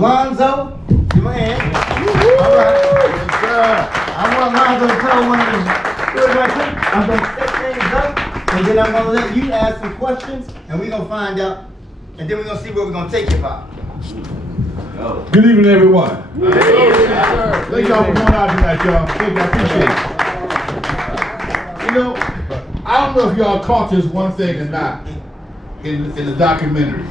Lonzo, give my hand. All right. Yes, sir. I want Lonzo to tell one of them. I'm going to set things up, and then I'm going to let you ask some questions, and we're going to find out, and then we're going to see where we're going to take you about. Good evening, everyone. Yes, Thank y'all for coming out tonight, y'all. Thank you, I appreciate it. You know, I don't know if y'all caught this one thing or not in the documentary.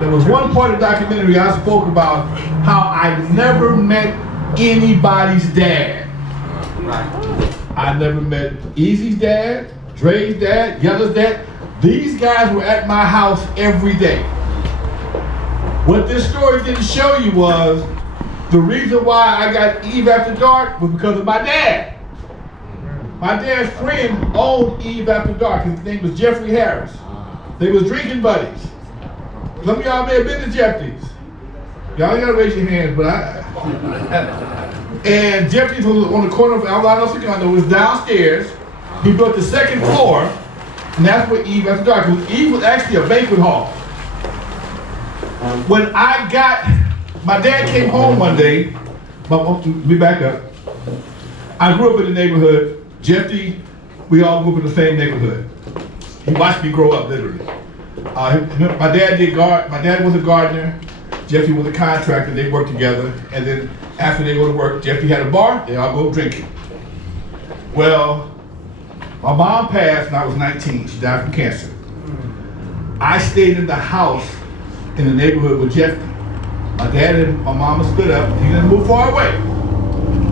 There was one part of the documentary I spoke about how I never met anybody's dad. Right. I never met EAZY's dad, Dre's dad, Yella's dad. These guys were at my house every day. What this story didn't show you was the reason why I got Eve After Dark was because of my dad. My dad's friend owned Eve After Dark. His name was Jeffrey Harris. They was drinking buddies. Some of y'all may have been to Jeffrey's. Y'all gotta raise your hands, but and Jeffrey's was on the corner of Alvarado Segundo. It was downstairs. He built the second floor, and that's where Eve After Dark was. Eve was actually a banquet hall. When my dad came home one day. Let me back up. I grew up in the neighborhood. Jeffrey, we all grew up in the same neighborhood. He watched me grow up, literally. My dad was a gardener. Jeffrey was a contractor. They worked together. And then after they go to work, Jeffrey had a bar. They all go drinking. Well, my mom passed when I was 19. She died from cancer. I stayed in the house in the neighborhood with Jeffrey. My dad and my mama split up. He didn't move far away.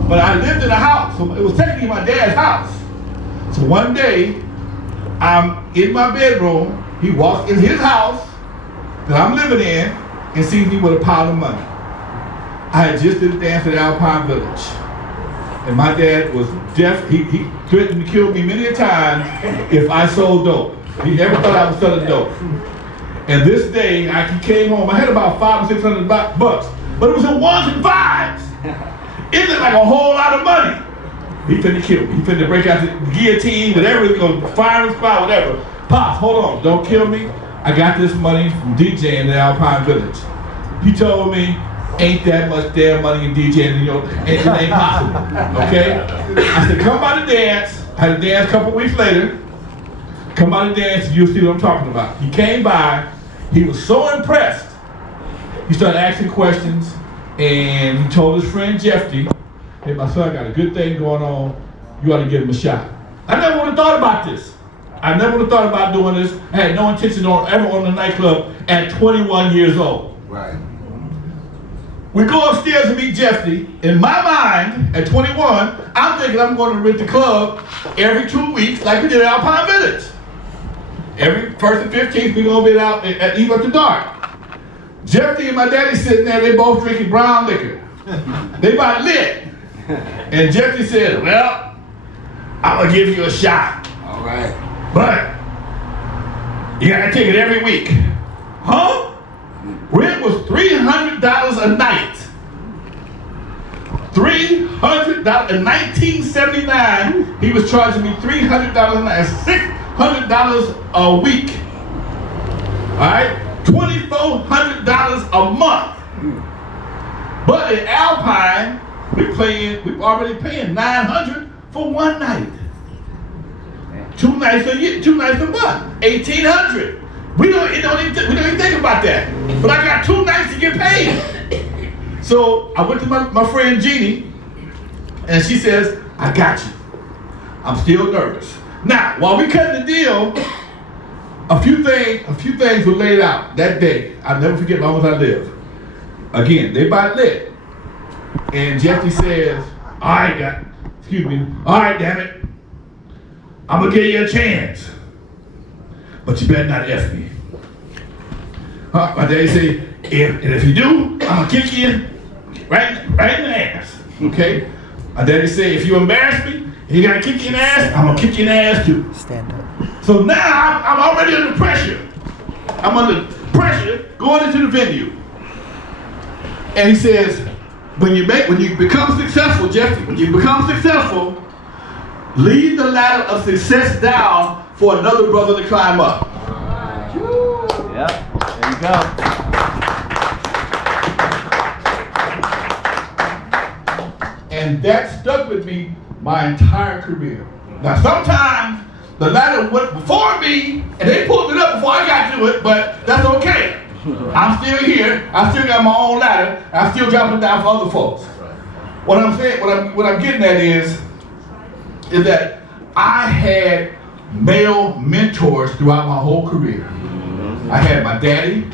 But I lived in a house. So it was technically my dad's house. So one day, I'm in my bedroom. He walks in his house that I'm living in and sees me with a pile of money. I had just did a dance at Alpine Village. And my dad was deaf. He threatened to kill me many a time if I sold dope. He never thought I was selling dope. And this day, he came home. I had about $500 or $600 bucks, but it was in ones and fives. It looked like a whole lot of money. He finna kill me. He finna break out the guillotine, whatever, firing squad, whatever. Pops, hold on, don't kill me. I got this money from DJing at Alpine Village. He told me, ain't that much damn money in DJing, it ain't possible, okay? I said, come by the dance. I had a dance a couple weeks later. Come by the dance and you'll see what I'm talking about. He came by, he was so impressed. He started asking questions and he told his friend Jeffrey, hey, my son got a good thing going on, you ought to give him a shot. I never would have thought about this. I never would have thought about doing this. I had no intention on ever owning a nightclub at 21 years old. Right. We go upstairs to meet Jeffrey. In my mind, at 21, I'm thinking I'm going to rent the club every 2 weeks like we did at Alpine Village. Every 1st and 15th, we're going to be out at Eve After Dark. Jeffrey and my daddy sitting there, they both drinking brown liquor. They about lit. And Jeffrey said, well, I'm going to give you a shot. All right. But you got to take it every week. Huh? Rent was $300 a night. $300. In 1979, he was charging me $300 a night. $600 a week. All right? $2,400 a month. But in Alpine, we're already paying $900 for one night. 2 nights a year, 2 nights a month, $1,800. We don't even think about that. But I got 2 nights to get paid. So I went to my friend Jeannie, and she says, I got you. I'm still nervous. Now, while we cut the deal, a few things were laid out that day. I'll never forget as long as I live. Again, they about lit. And Jeffrey says, all right, damn it. I'm gonna give you a chance. But you better not F me. My daddy said, if you do, I'm gonna kick you right in the ass. Okay? My daddy said, if you embarrass me, you gotta kick you in the ass, I'm gonna kick you in the ass too. Stand up. So now I'm already under pressure. I'm under pressure going into the venue. And he says, when you become successful, Jeffrey, when you become successful, leave the ladder of success down for another brother to climb up. Yeah, there you go. And that stuck with me my entire career. Now sometimes the ladder went before me, and they pulled it up before I got to it, but that's okay. I'm still here. I still got my own ladder. I still dropping it down for other folks. What I'm saying, what I'm getting at is that I had male mentors throughout my whole career. I had my daddy,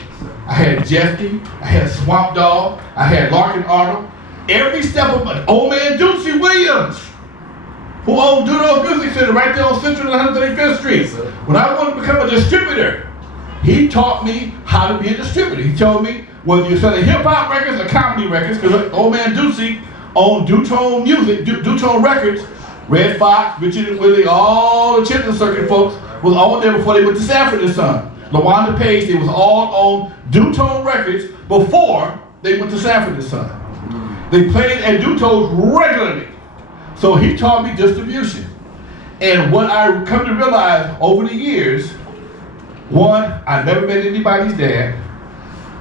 I had Jeffy, I had Swamp Dog, I had Larkin Arnold. Every step of my old man Deucey Williams, who owned Dudo's Music Center right there on Central and 135th Street. When I wanted to become a distributor, he taught me how to be a distributor. He told me whether you're selling hip hop records or comedy records, because old man Deucey owned Dutone Music, Dutone Records, Red Fox, Richard and Willie, all the Chitlin Circuit folks was all there before they went to Sanford and Son. LaWanda Page, they was all on Dutone Records before they went to Sanford and Son. They played at Dutone's regularly. So he taught me distribution. And what I come to realize over the years, one, I never met anybody's dad,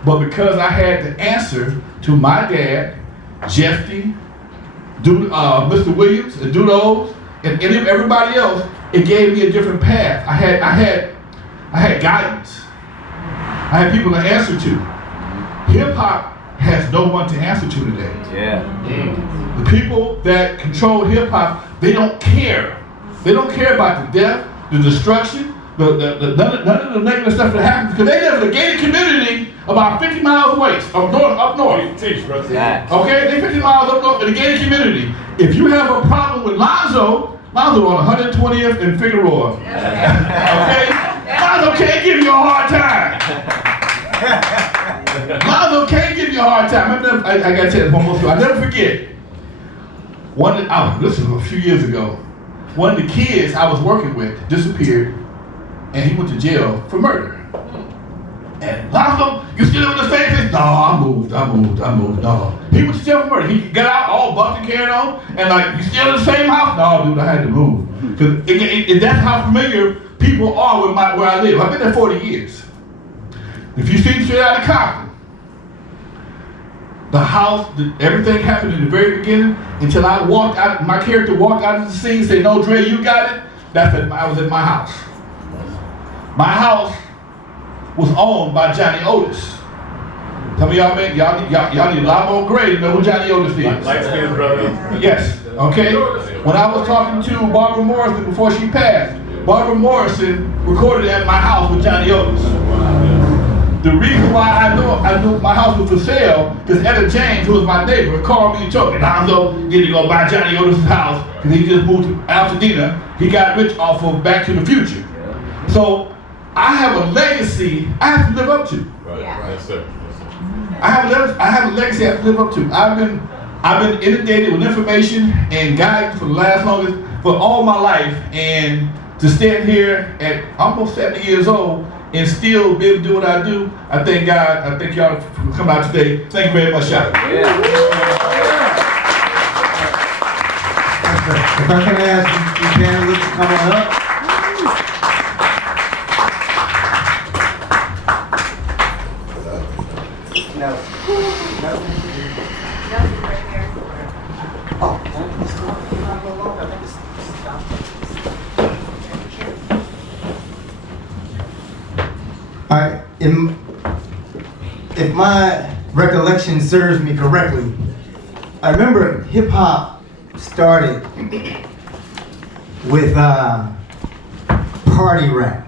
but because I had the answer to my dad, Jeffy, Mr. Williams, and Dudos, and everybody else, it gave me a different path. I had guidance. I had people to answer to. Hip hop has no one to answer to today. Yeah. The people that control hip hop, they don't care. They don't care about the death, the destruction, none of the negative stuff that happens, because they live in a gated community about 50 miles away, up north. Okay, they 50 miles up north in a gated community. If you have a problem with Lonzo on 120th and Figueroa, okay, Lonzo can't give you a hard time. Lonzo can't give you a hard time. I gotta tell you one more story. I never forget. This was a few years ago. One of the kids I was working with disappeared, and he went to jail for murder. And Lonzo, you still in the same place? No, I moved, no. He went to jail for murder. He got out all bucked and carried on, and like, you still in the same house? No, dude, I had to move. Because that's how familiar people are with where I live. I've been there 40 years. If you see straight out of Compton, the house, everything happened in the very beginning until I walked out, my character walked out of the scene, said, "No, Dre, you got it." I was at my house. My house was owned by Johnny Otis. Some of y'all need a lot more gray to know who Johnny Otis is. Light-skinned brother. Yes, okay? When I was talking to Barbara Morrison before she passed, Barbara Morrison recorded at my house with Johnny Otis. The reason why I knew my house was for sale, because Etta James, who was my neighbor, called me and told me, "Lonzo, you need to go buy Johnny Otis' house, because he just moved to Altadena. He got rich off of Back to the Future." So I have a legacy I have to live up to. Right. Yes, sir. I have a legacy I have to live up to. I've been inundated with information and guidance for all my life, and to stand here at almost 70 years old and still be able to do what I do, I thank God. I thank y'all for coming out today. Thank you very much, Shaka. If I can ask you panelists to come on up. No. All right, if my recollection serves me correctly, I remember hip hop started with party rap,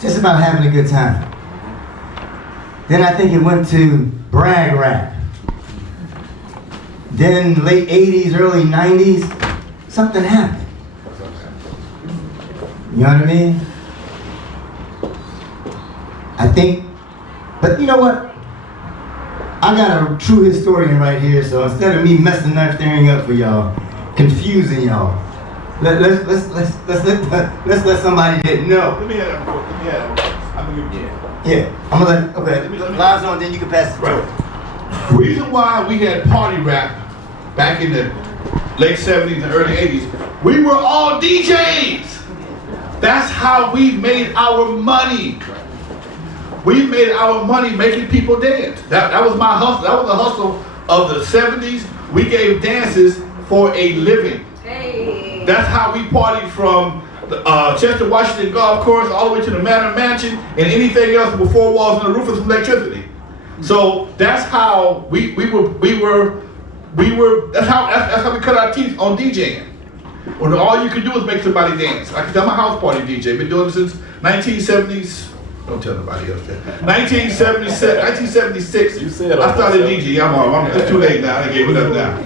just about having a good time. Then I think it went to brag rap. Then late 80s, early 90s, something happened. You know what I mean? I think, but you know what? I got a true historian right here, so instead of me messing everything up for y'all, confusing y'all, let's let somebody that know. Let me have that report. Yeah, I'm gonna let, okay, Lonzo, and then you can pass it to him. The reason why we had party rap back in the late 70s and early 80s, we were all DJs. That's how we made our money. We made our money making people dance. That was my hustle. That was the hustle of the 70s We gave dances for a living. Hey. That's how we partied from the Chester, Washington golf course all the way to the Manor Mansion and anything else with 4 walls and a roof and some electricity. So that's how we were. That's how we cut our teeth on DJing. When all you can do is make somebody dance. Like I'm a house party DJ. Been doing it since 1970s. Don't tell nobody else that. 1976. You said I started myself. DJing. It's too late now. I gave it up now.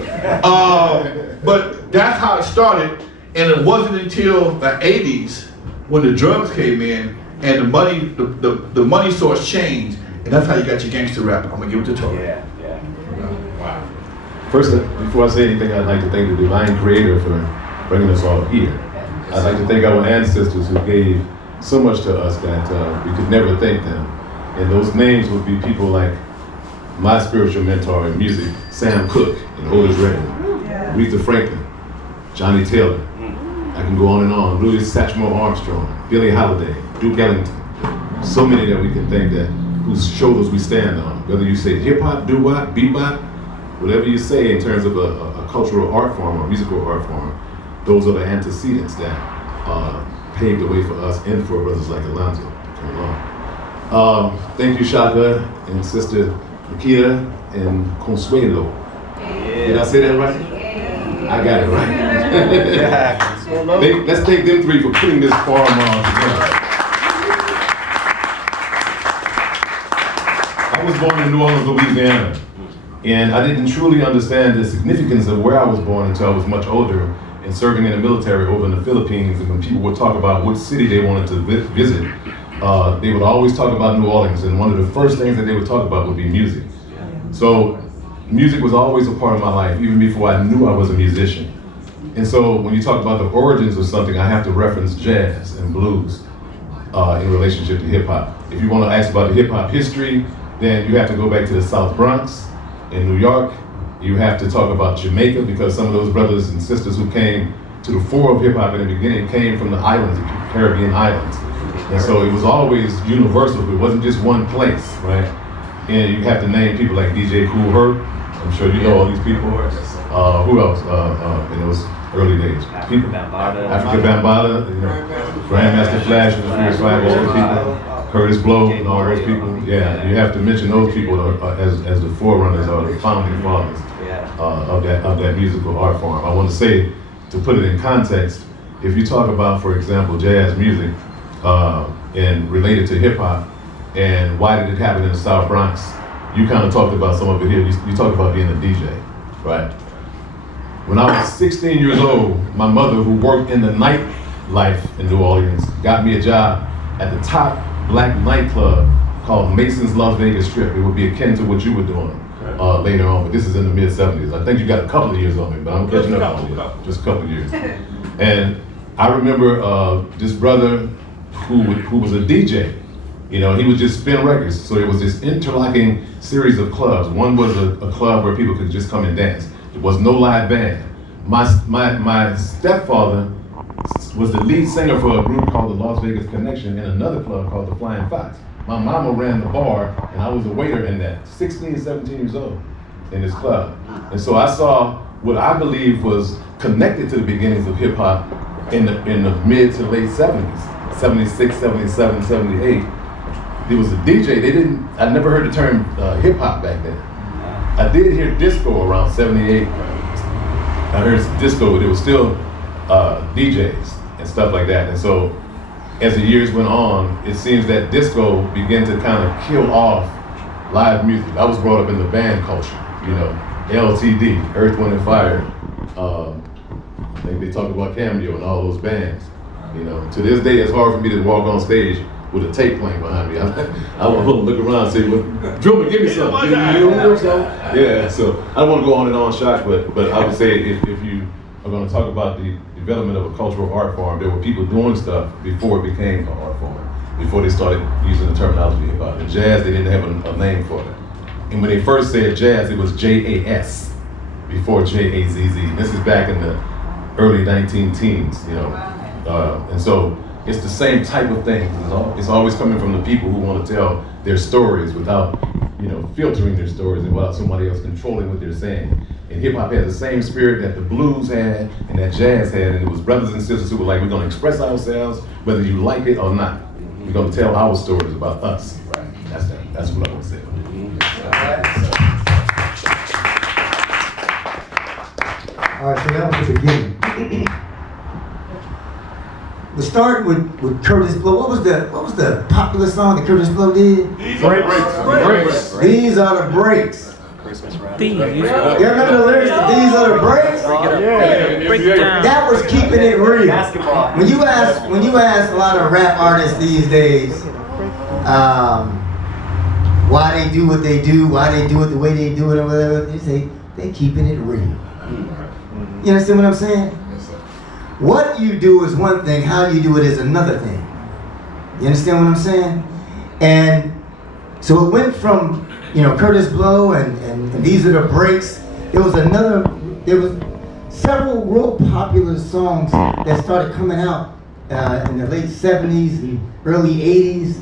But that's how it started. And it wasn't until the 80s when the drugs came in and the money source changed. And that's how you got your gangster rap. I'm gonna give it to Tory. Yeah. Wow. First, before I say anything, I'd like to thank the Divine Creator for bringing us all here. I'd like to thank our ancestors who gave so much to us that we could never thank them. And those names would be people like my spiritual mentor in music, Sam Cooke and Otis Redding, Aretha Franklin, Johnny Taylor. I can go on and on. Louis Satchmo Armstrong, Billie Holiday, Duke Ellington. So many that we can thank that whose shoulders we stand on. Whether you say hip hop, doo-wop, bebop, whatever you say in terms of a cultural art form or musical art form, those are the antecedents that paved the way for us and for brothers like Lonzo to come along. Thank you, Shaka and Sister Nikita and Consuelo. Did I say that right? I got it right. Let's thank them three for putting this forum on together. I was born in New Orleans, Louisiana, and I didn't truly understand the significance of where I was born until I was much older and serving in the military over in the Philippines. And when people would talk about what city they wanted to visit, they would always talk about New Orleans, and one of the first things that they would talk about would be music. So music was always a part of my life, even before I knew I was a musician. And so when you talk about the origins of something, I have to reference jazz and blues in relationship to hip hop. If you want to ask about the hip hop history, then you have to go back to the South Bronx in New York. You have to talk about Jamaica, because some of those brothers and sisters who came to the fore of hip hop in the beginning came from the islands, the Caribbean islands. And so it was always universal. It wasn't just one place, right? And you have to name people like DJ Kool Herc. I'm sure you know all these people. Who else in those early days? Africa Bambaataa, you know, Grandmaster Flash and the Furious Five, all those people. Curtis Blow and all those people. Yeah, you have to mention those people as the forerunners or the founding fathers of that musical art form. I want to say, to put it in context, if you talk about, for example, jazz music and related to hip hop, and why did it happen in the South Bronx? You kind of talked about some of it here. You talked about being a DJ, right? When I was 16 years old, my mother, who worked in the nightlife in New Orleans, got me a job at the top black nightclub called Mason's Las Vegas Strip. It would be akin to what you were doing later on, but this is in the mid-70s. I think you got a couple of years on me, but I'm catching up on you. Just a couple of years. And I remember this brother who was a DJ. You know, he would just spin records. So it was this interlocking series of clubs. One was a club where people could just come and dance. There was no live band. My stepfather was the lead singer for a group called the Las Vegas Connection in another club called the Flying Fox. My mama ran the bar, and I was a waiter in that, 16, 17 years old in this club. And so I saw what I believe was connected to the beginnings of hip hop in the mid to late 70s, 76, 77, 78. There was a DJ, I never heard the term hip hop back then. I did hear disco around 78. I heard disco, but it was still DJs and stuff like that. And so as the years went on, it seems that disco began to kind of kill off live music. I was brought up in the band culture, you know, LTD, Earth, Wind and Fire. I think they talk about Cameo and all those bands. You know, to this day, it's hard for me to walk on stage with a tape playing behind me. I want to look around and say, well, drummer, give me something. Yeah, so I don't want to go on and on, Shock, but I would say if you are going to talk about the development of a cultural art form, there were people doing stuff before it became an art form, before they started using the terminology about it. Jazz, they didn't have a name for it. And when they first said jazz, it was J-A-S before J-A-Z-Z. And this is back in the early 19-teens, you know. And so it's the same type of thing. It's always coming from the people who want to tell their stories without, you know, filtering their stories and without somebody else controlling what they're saying. And hip hop had the same spirit that the blues had and that jazz had, and it was brothers and sisters who were like, we're gonna express ourselves, whether you like it or not. We're gonna tell our stories about us. That's what I want to say. All right, so that was the beginning. We started with Curtis Blow. What was the popular song that Curtis Blow did? Breaks. These are the breaks. You remember the lyrics to These Are the Breaks? That was keeping it real. When you ask a lot of rap artists these days, why they do what they do, why they do it the way they do it, or whatever, they say they keeping it real. You understand what I'm saying? What you do is one thing, how you do it is another thing. You understand what I'm saying? And so it went from, Curtis Blow and These Are the Breaks. There was several real popular songs that started coming out in the late 70s and early 80s.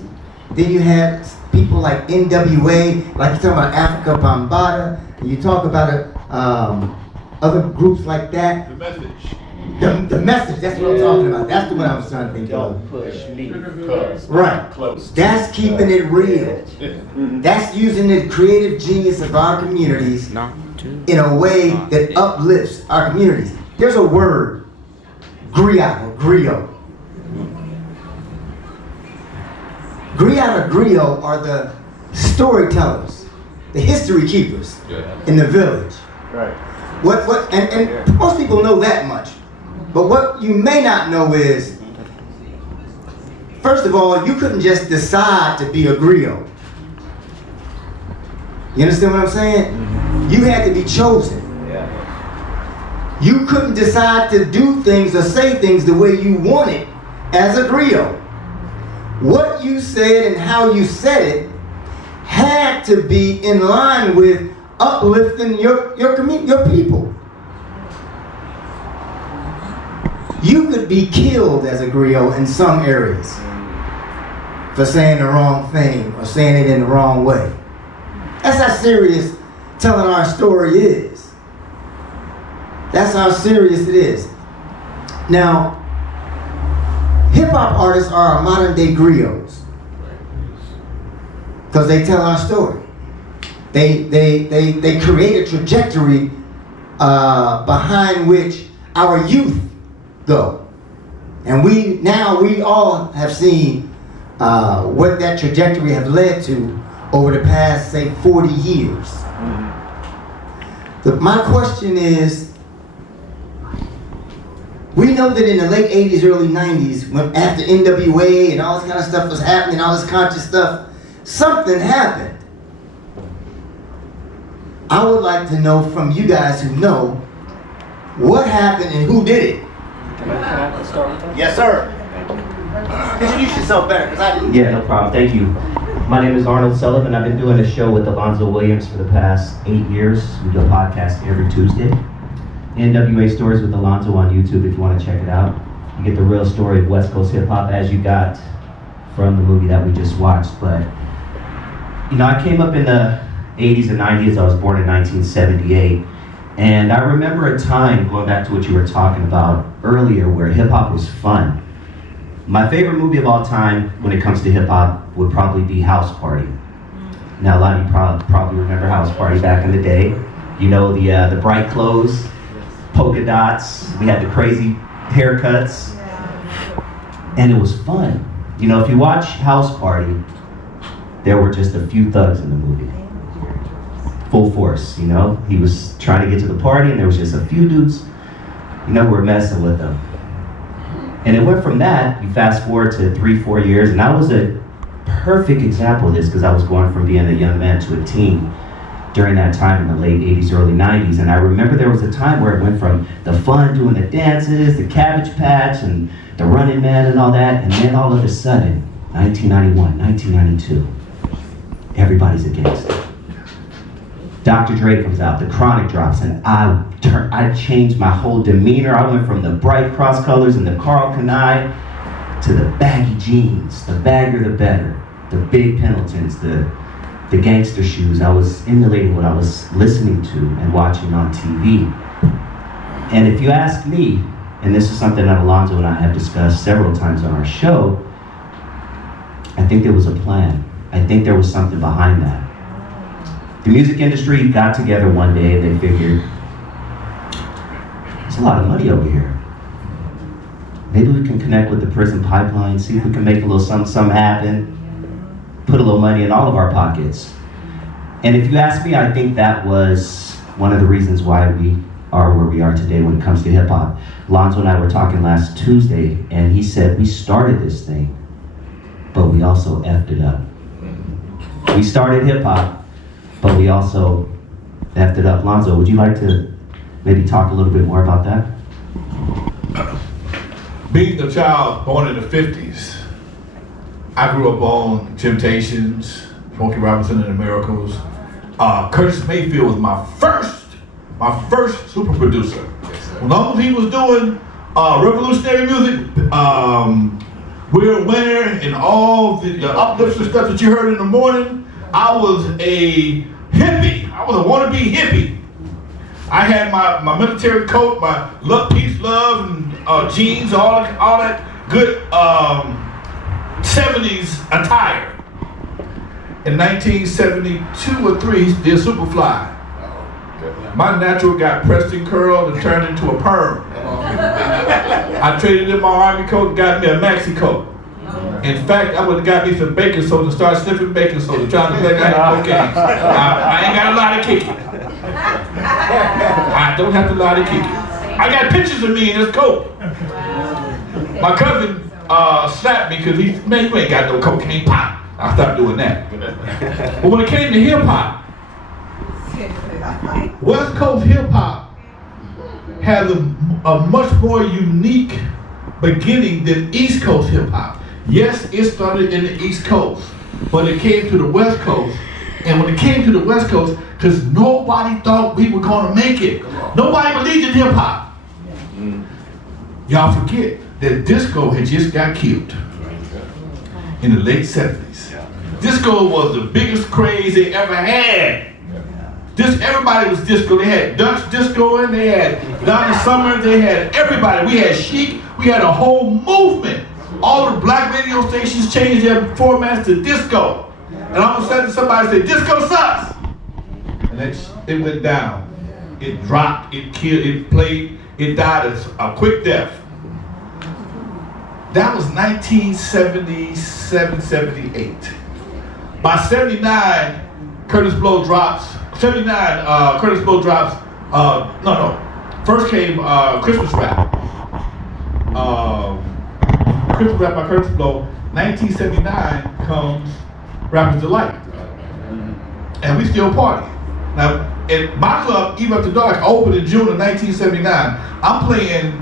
Then you had people like NWA, like you talk about Africa Bambaataa, and you talk about other groups like that. The message. The message, that's what I'm talking about. That's the one I was trying to think of. Don't push me. Right. Close. That's keeping it real. That's using the creative genius of our communities in a way that uplifts our communities. There's a word, griot or griot. Griot or griot are the storytellers, the history keepers in the village. Right. And most people know that much. But what you may not know is, first of all, you couldn't just decide to be a griot. You understand what I'm saying? You had to be chosen. Yeah. You couldn't decide to do things or say things the way you wanted as a griot. What you said and how you said it had to be in line with uplifting your people. You could be killed as a griot in some areas for saying the wrong thing or saying it in the wrong way. That's how serious telling our story is. That's how serious it is. Now, hip-hop artists are our modern-day griots because they tell our story. They create a trajectory behind which our youth go. And we all have seen what that trajectory have led to over the past, say, 40 years. My question is, we know that in the late 80s, early 90s, when after NWA and all this kind of stuff was happening, all this conscious stuff, something happened. I would like to know from you guys who know what happened and who did it. Can I start with that? Yes, sir. Introduce yourself better, because I didn't. Yeah, no problem. Thank you. My name is Arnold Sullivan. I've been doing a show with Lonzo Williams for the past 8 years. We do a podcast every Tuesday. NWA Stories with Lonzo on YouTube if you want to check it out. You get the real story of West Coast hip hop as you got from the movie that we just watched. But, I came up in the 80s and 90s. I was born in 1978. And I remember a time, going back to what you were talking about earlier, where hip hop was fun. My favorite movie of all time when it comes to hip hop would probably be House Party. Now a lot of you probably remember House Party back in the day. The bright clothes, polka dots, we had the crazy haircuts, and it was fun. If you watch House Party, there were just a few thugs in the movie. Full force, he was trying to get to the party and there was just a few dudes, who were messing with him. And it went from that, you fast forward to 3-4 years, and I was a perfect example of this because I was going from being a young man to a teen during that time in the late 80s, early 90s. And I remember there was a time where it went from the fun, doing the dances, the Cabbage Patch, and the Running Man and all that, and then all of a sudden, 1991, 1992, everybody's a gangster. Dr. Dre comes out, the Chronic drops, and I changed my whole demeanor. I went from the bright cross colors and the Carl Kanai to the baggy jeans, the bagger the better, the big Pendletons, the the gangster shoes. I was emulating what I was listening to and watching on TV. And if you ask me, and this is something that Lonzo and I have discussed several times on our show, I think there was a plan. I think there was something behind that. The music industry got together one day and they figured, there's a lot of money over here. Maybe we can connect with the prison pipeline, see if we can make a little something happen, put a little money in all of our pockets. And if you ask me, I think that was one of the reasons why we are where we are today when it comes to hip hop. Lonzo and I were talking last Tuesday, and he said, we started this thing, but we also effed it up. We started hip hop, but we also effed it up. Lonzo, would you like to maybe talk a little bit more about that? Being a child born in the 50s, I grew up on Temptations, Smokey Robinson and the Miracles. Curtis Mayfield was my first super producer. When all he was doing revolutionary music, We're a Winner, and all the uplifting stuff that you heard in the morning, I was a hippie. I was a wannabe hippie. I had my military coat, my peace, love, and jeans, all that good 70s attire. In 1972 or 3, he did Superfly. My natural got pressed and curled and turned into a perm. I traded in my army coat and got me a maxi coat. In fact, I would have got me some baking soda and started sniffing baking soda, trying to think I had cocaine. I ain't got a lot of kicking. I don't have a lot of kicking. I got pictures of me in this coat. My cousin slapped me because man, you ain't got no cocaine pop. I stopped doing that. But when it came to hip hop, West Coast hip hop has a much more unique beginning than East Coast hip hop. Yes, it started in the East Coast, but it came to the West Coast. And when it came to the West Coast, because nobody thought we were gonna make it. Nobody believed in hip hop. Y'all forget that disco had just got killed in the late 70s. Disco was the biggest craze they ever had. Everybody was disco. They had Dutch disco in, they had Donna Summer, they had everybody. We had Chic, we had a whole movement. All the black radio stations changed their formats to disco. And all of a sudden somebody said, disco sucks. And it went down. It dropped, it killed, it played, it died a quick death. That was 1977, 78. By 79, Curtis Blow drops. 79, Curtis Blow drops. First came Christmas Rap. Christmas Rap by Curtis Blow. 1979 comes Rapper's Delight. And we still party. Now, at my club, Even After Dark, opened in June of 1979. I'm playing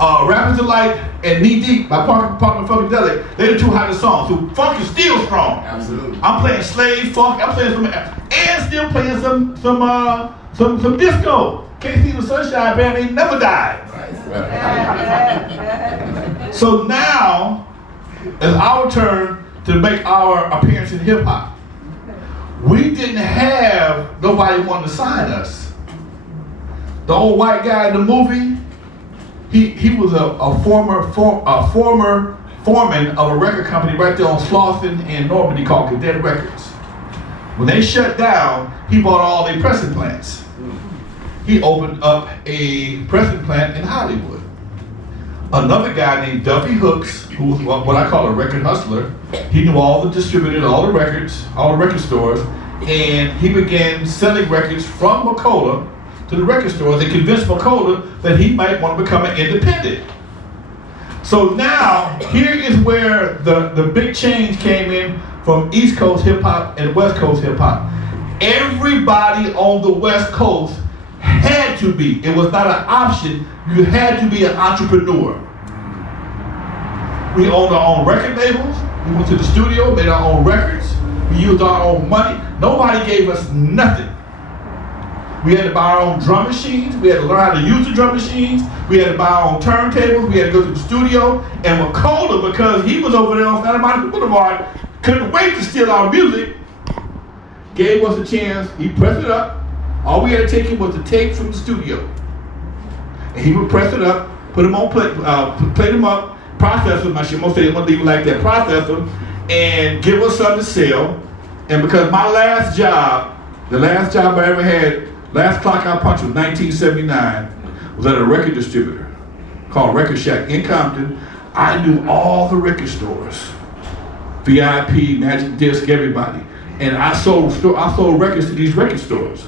Rapper's Delight and Knee Deep by Parker Funkadelic. They're the two hottest songs. So funk is still strong. Absolutely. I'm playing slave funk. I'm playing and still playing some disco. Can't See the Sunshine Band ain't never died. So now it's our turn to make our appearance in hip hop. We didn't have nobody wanting to sign us. The old white guy in the movie. He was a former foreman of a record company right there on Slauson and Normandy called Cadet Records. When they shut down, he bought all their pressing plants. He opened up a pressing plant in Hollywood. Another guy named Duffy Hooks, who was what I call a record hustler, he knew all the distributors, all the records, all the record stores, and he began selling records from Macola to the record stores and convinced Macola that he might want to become an independent. So now, here is where the big change came in from East Coast hip hop and West Coast hip hop. Everybody on the West Coast had to be, it was not an option, you had to be an entrepreneur. We owned our own record labels, we went to the studio, made our own records, we used our own money, nobody gave us nothing. We had to buy our own drum machines. We had to learn how to use the drum machines. We had to buy our own turntables. We had to go to the studio. And Macola, because he was over there on Santa Monica Boulevard, couldn't wait to steal our music. gave us a chance. He pressed it up. All we had to take him was the tape from the studio. And he would press it up, put them on plate them up, process them. I should most say they want to leave it like that. Process them, and give us something to sell. And because my last job, the last job I ever had, last clock I punched was 1979, was at a record distributor called Record Shack in Compton. I knew all the record stores, VIP, Magic Disc, everybody, and I sold records to these record stores.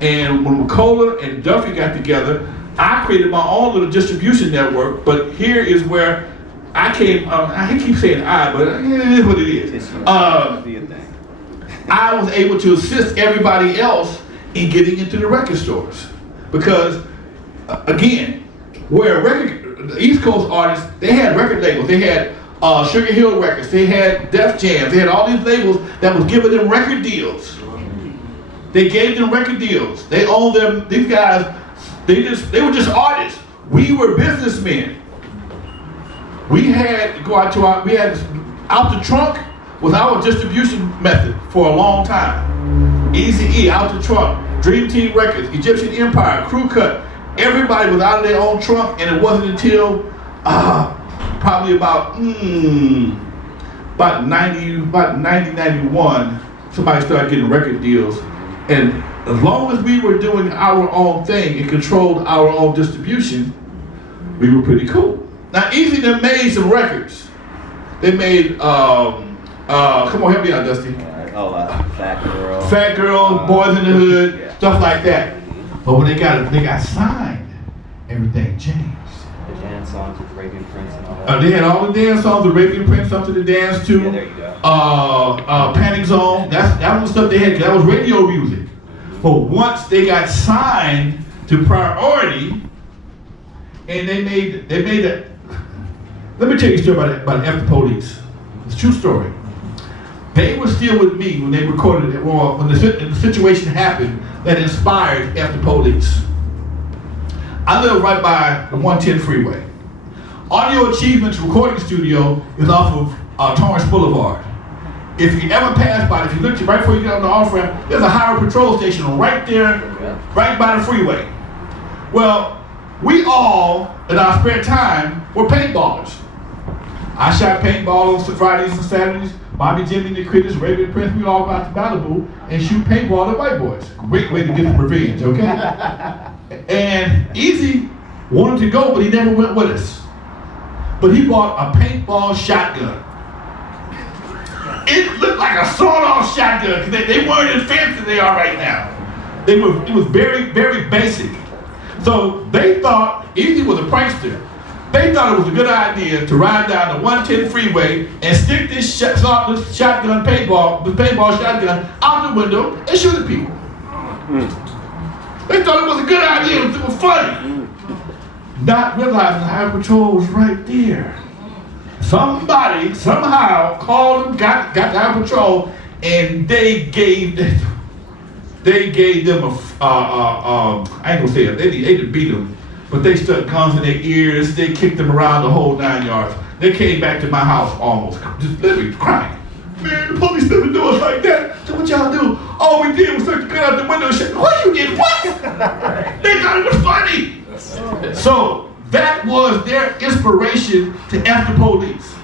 And when McCullough and Duffy got together, I created my own little distribution network. But here is where I came. I keep saying I, but it is what it is. I was able to assist everybody else in getting into the record stores because, again, where the East Coast artists, they had record labels. They had Sugar Hill Records. They had Def Jam. They had all these labels that was giving them record deals. They gave them record deals. They owned them. These guys, they were just artists. We were businessmen. We had to go out to we had out the trunk was our distribution method for a long time. EAZY, Out the Trunk, Dream Team Records, Egyptian Empire, Crew Cut. Everybody was out of their own trunk, and it wasn't until probably about 90, 91, somebody started getting record deals. And as long as we were doing our own thing and controlled our own distribution, we were pretty cool. Now, EAZY them made some records. They made, come on, help me out, Dusty. Fat Girl, Boys in the Hood, stuff like that. But when they got signed, everything changed. The dance songs with Arabian Prince and all that. They had all the dance songs, Arabian Prince, something to dance to. Yeah, there you go. Panic Zone, that was the stuff they had, that was radio music. But once they got signed to Priority, and they made it. Let me tell you a story about F the Police. It's a true story. They were still with me when they recorded it, or when the situation happened that inspired F the Police. I live right by the 110 freeway. Audio Achievements recording studio is off of Torrance Boulevard. If you ever pass by, if you look right before you get on the off-ramp, there's a highway patrol station right there, right by the freeway. Well, we all, in our spare time, were paintballers. I shot paintball on Fridays and Saturdays. Bobby, Jimmy, the Critters, Arabian Prince, we all got to Malibu and shoot paintball at white boys. Great way to get some revenge, okay? And EAZY wanted to go, but he never went with us. But he bought a paintball shotgun. It looked like a sawed-off shotgun, because they weren't as fancy as they are right now. It was very, very basic. So they thought, EAZY was a prankster. They thought it was a good idea to ride down the 110 freeway and stick this shotgun paintball shotgun out the window and shoot at people. They thought it was a good idea, it was funny. Not realizing the highway patrol was right there. Somebody somehow called them, got the highway patrol, and they gave them I ain't gonna say it, they didn't beat them, but they stuck guns in their ears, they kicked them around the whole 9 yards. They came back to my house almost, just literally crying. Man, the police didn't do us like that. So what y'all do? All we did was stick the gun out the window and say, what you did, what? They thought it was funny. So that was their inspiration to F the Police.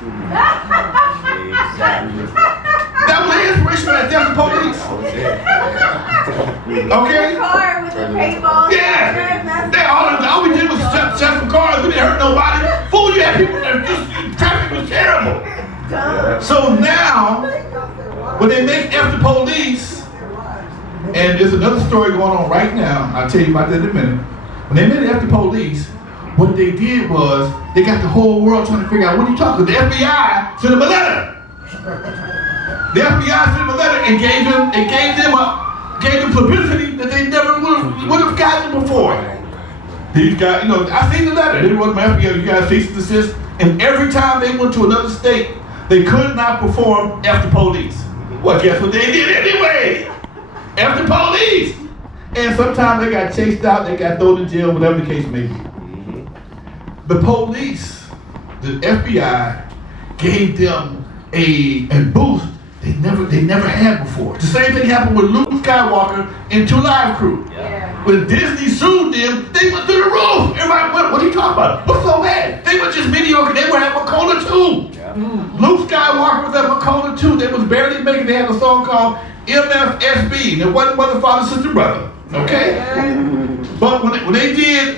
That was their inspiration to F the Police. Okay? Car with the paintball. Yeah. All we did was shut some cars. We didn't hurt nobody. Fool, you had people that traffic was terrible. So now, when they make F the Police, and there's another story going on right now, I'll tell you about that in a minute. When they made F the Police, what they did was, they got the whole world trying to figure out, what are you talking about? The FBI sent them a letter. The FBI sent them a letter and gave them publicity that they never would have gotten before. These guys, I seen the letter. They wrote my FBI, you guys cease and desist. And every time they went to another state, they could not perform F the Police. Well, guess what they did anyway? F the Police. And sometimes they got chased out, they got thrown in jail, whatever the case may be. The police, the FBI, gave them a boost. they never had before. The same thing happened with Luke Skywalker and 2 Live Crew. Yeah. When Disney sued them, they went through the roof. Everybody, what are you talking about? What's so bad? They were just mediocre. They were at Macola too. Yeah. Luke Skywalker was at Macola too. They was barely making. They had a song called MFSB. And it wasn't mother, father, sister, brother. Okay. But when they did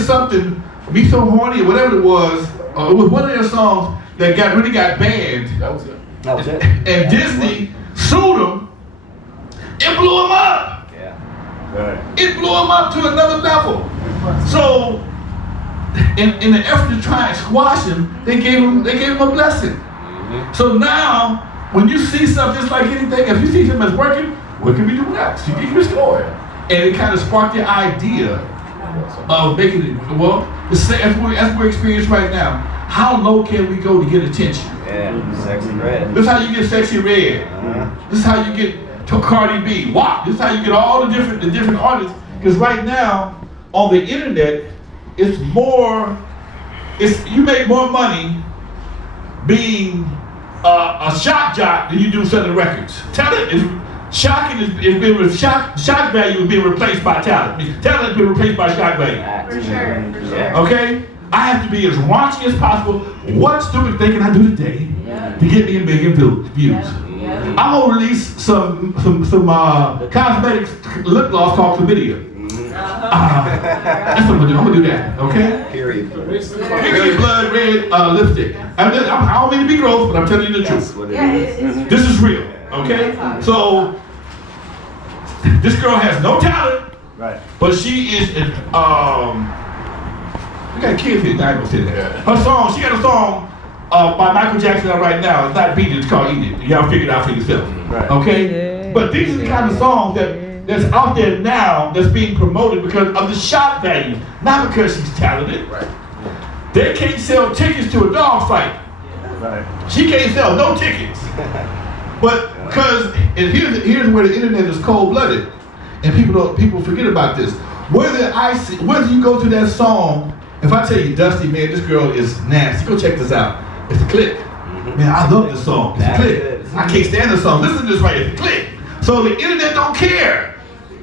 something, Be So Horny or whatever it was one of their songs that really got banned. That was it. That was it. And Disney sued them. It blew them up. Yeah. It blew them up to another level. So, in the effort to try and squash him, they gave him a blessing. Mm-hmm. So now, when you see something just like anything, if you see something that's working, what can we do next? You can restore it. And it kind of sparked the idea of making it, well, as we're experiencing right now, how low can we go to get attention? Yeah, Sexy Red. This is how you get Sexy Red. This is how you get Cardi B. Wow. This is how you get all the different artists. Because right now, on the internet, you make more money being a shock jock than you do selling records. Talent is shock value is being replaced by talent. Talent has been replaced by shock value. For sure. Yeah. Okay? I have to be as raunchy as possible. What stupid thing can I do today to get me a million views? I'm gonna release some cosmetics lip gloss called chlamydia. That's what I'm gonna do. I'm gonna do that. Okay? Period. Period blood red lipstick. I don't mean to be gross, but I'm telling you the truth. That's what it is. This is real. Okay? So this girl has no talent, Right. but she is we got kids here, I ain't gonna say that. Her song, she got a song by Michael Jackson out right now. It's not Beat It, it's called Eat It. Y'all figure it out for yourself. Right. Okay? But these are the kind of songs that's out there now that's being promoted because of the shock value, not because she's talented. Right. They can't sell tickets to a dog fight. Right. She can't sell no tickets. But because here's where the internet is cold-blooded, and people forget about this. Whether you go to that song, if I tell you, Dusty, man, this girl is nasty. Go check this out. It's a click. Man, I love this song. It's a click. I can't stand this song. Listen to this right here. It's a click. So the internet don't care.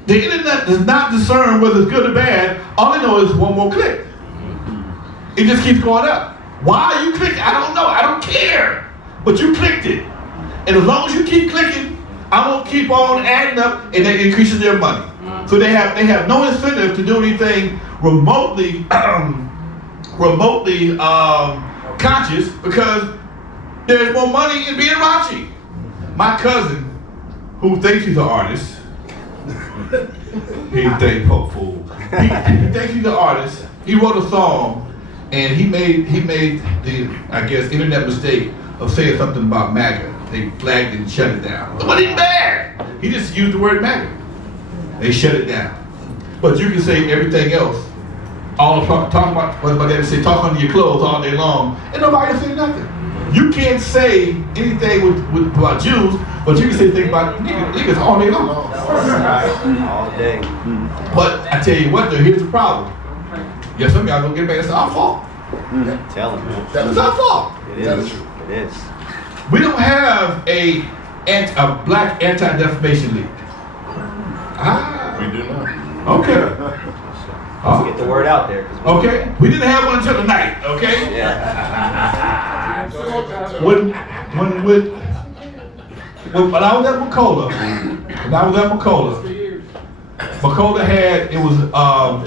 The internet does not discern whether it's good or bad. All they know is one more click. It just keeps going up. Why you click? I don't know. I don't care. But you clicked it. And as long as you keep clicking, I'm gonna keep on adding up, and that increases their money. So they have no incentive to do anything remotely conscious because there's more money in being raunchy. My cousin, who thinks he's an artist, he thinks he's an artist. He wrote a song, and he made the, I guess, internet mistake of saying something about MAGA. They flagged it and shut it down. It wasn't even bad. He just used the word MAGA. They shut it down. But you can say everything else. All the talk about what my dad say, talk under your clothes all day long, and nobody can say nothing. You can't say anything about Jews, but you can say things about niggas all day long. All day. But I tell you what, though, here's the problem. Yeah, some of y'all gonna get back. It's our fault. Tell him, man. It's our fault. It is. It is. We don't have a black anti-defamation league. We do not. Okay. Let's get the word out there. 'Cause Okay. We didn't have one until tonight. Okay. Yeah. When I was at Macola had, it was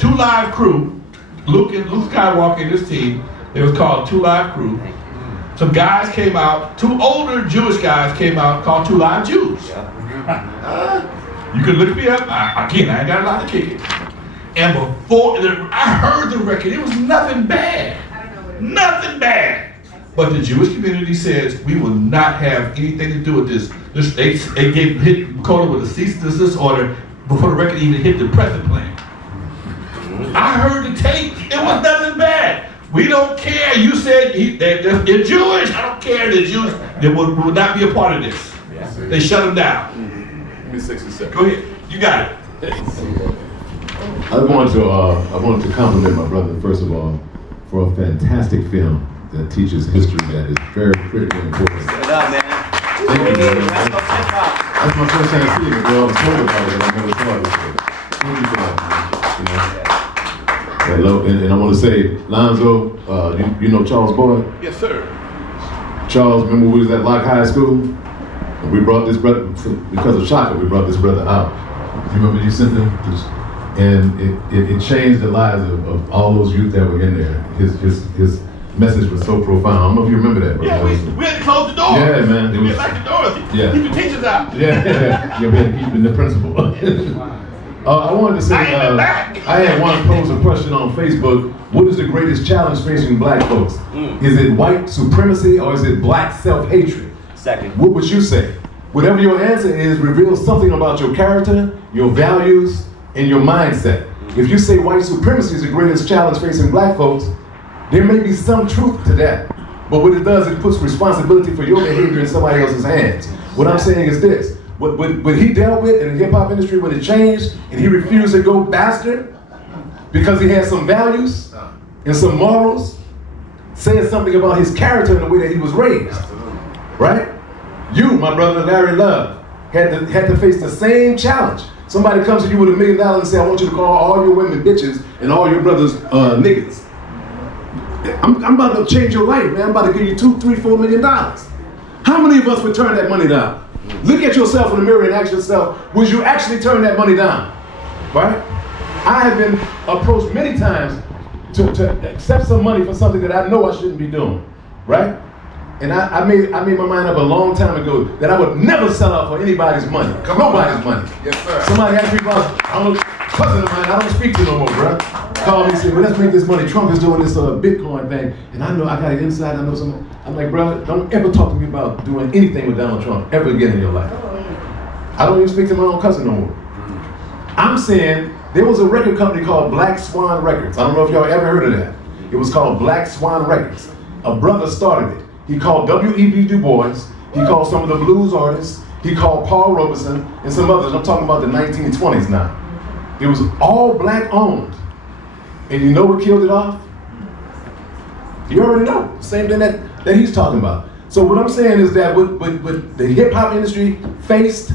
2 Live Crew, Luke Skywalker and his team. It was called 2 Live Crew. Some guys came out, 2 older Jewish guys came out called 2 Live Jews. You can look me up. I ain't got a lot to kick it. And before I heard the record, it was nothing bad. Nothing bad. But the Jewish community says we will not have anything to do with this. They hit Macola with a cease and desist order before the record even hit the pressing plant. I heard the tape. It was nothing bad. We don't care. You said they're Jewish. I don't care. They're Jews. They will not be a part of this. They shut them down. Give me 60 seconds. Go ahead. You got it. I wanted to compliment my brother, first of all, for a fantastic film that teaches history that is very critically important. Good up, man. Thank you, man. Let's go hip hop. That's my first time seeing it, bro. I was told about it, and I never saw it before. Thank you for that, man. You know? And I want to say, Lonzo, you know Charles Boyd? Yes, sir. Charles, remember we was at Locke High School? And we brought this brother, because of Shaka, we brought this brother out. You remember you sent him? And it changed the lives of all those youth that were in there. His message was so profound. I don't know if you remember that, bro. Yeah, we had to close the door. Yeah, man. We had to lock the doors. Yeah. Keep the teachers out. Yeah, we had to keep the principal. I wanted to say, I ain't been back. I had one pose a question on Facebook. What is the greatest challenge facing black folks? Is it white supremacy or is it black self-hatred? Second. What would you say? Whatever your answer is, reveals something about your character, your values, and your mindset. If you say white supremacy is the greatest challenge facing black folks, there may be some truth to that. But what it does, it puts responsibility for your behavior in somebody else's hands. What I'm saying is this. What he dealt with in the hip hop industry when it changed and he refused to go faster because he had some values and some morals, saying something about his character and the way that he was raised, right? You, my brother Larry Love, had to face the same challenge. Somebody comes to you with $1 million and say, I want you to call all your women bitches and all your brothers niggas. I'm about to change your life, man. I'm about to give you $2, $3, $4 million. How many of us would turn that money down? Look at yourself in the mirror and ask yourself, would you actually turn that money down? Right? I have been approached many times to accept some money for something that I know I shouldn't be doing. Right? And I made my mind up a long time ago that I would never sell out for anybody's money. Nobody's money. Yes, sir. Somebody asked me about, I don't know, cousin of mine, I don't speak to no more, bro. Called me and said, well, let's make this money. Trump is doing this Bitcoin thing. And I know I got it inside, I know something. I'm like, bro, don't ever talk to me about doing anything with Donald Trump ever again in your life. I don't even speak to my own cousin no more. I'm saying there was a record company called Black Swan Records. I don't know if y'all ever heard of that. It was called Black Swan Records. A brother started it. He called W.E.B. Du Bois. He called some of the blues artists. He called Paul Robeson and some others. I'm talking about the 1920s now. It was all black owned. And you know what killed it off? You already know. Same thing that he's talking about. So what I'm saying is that what the hip hop industry faced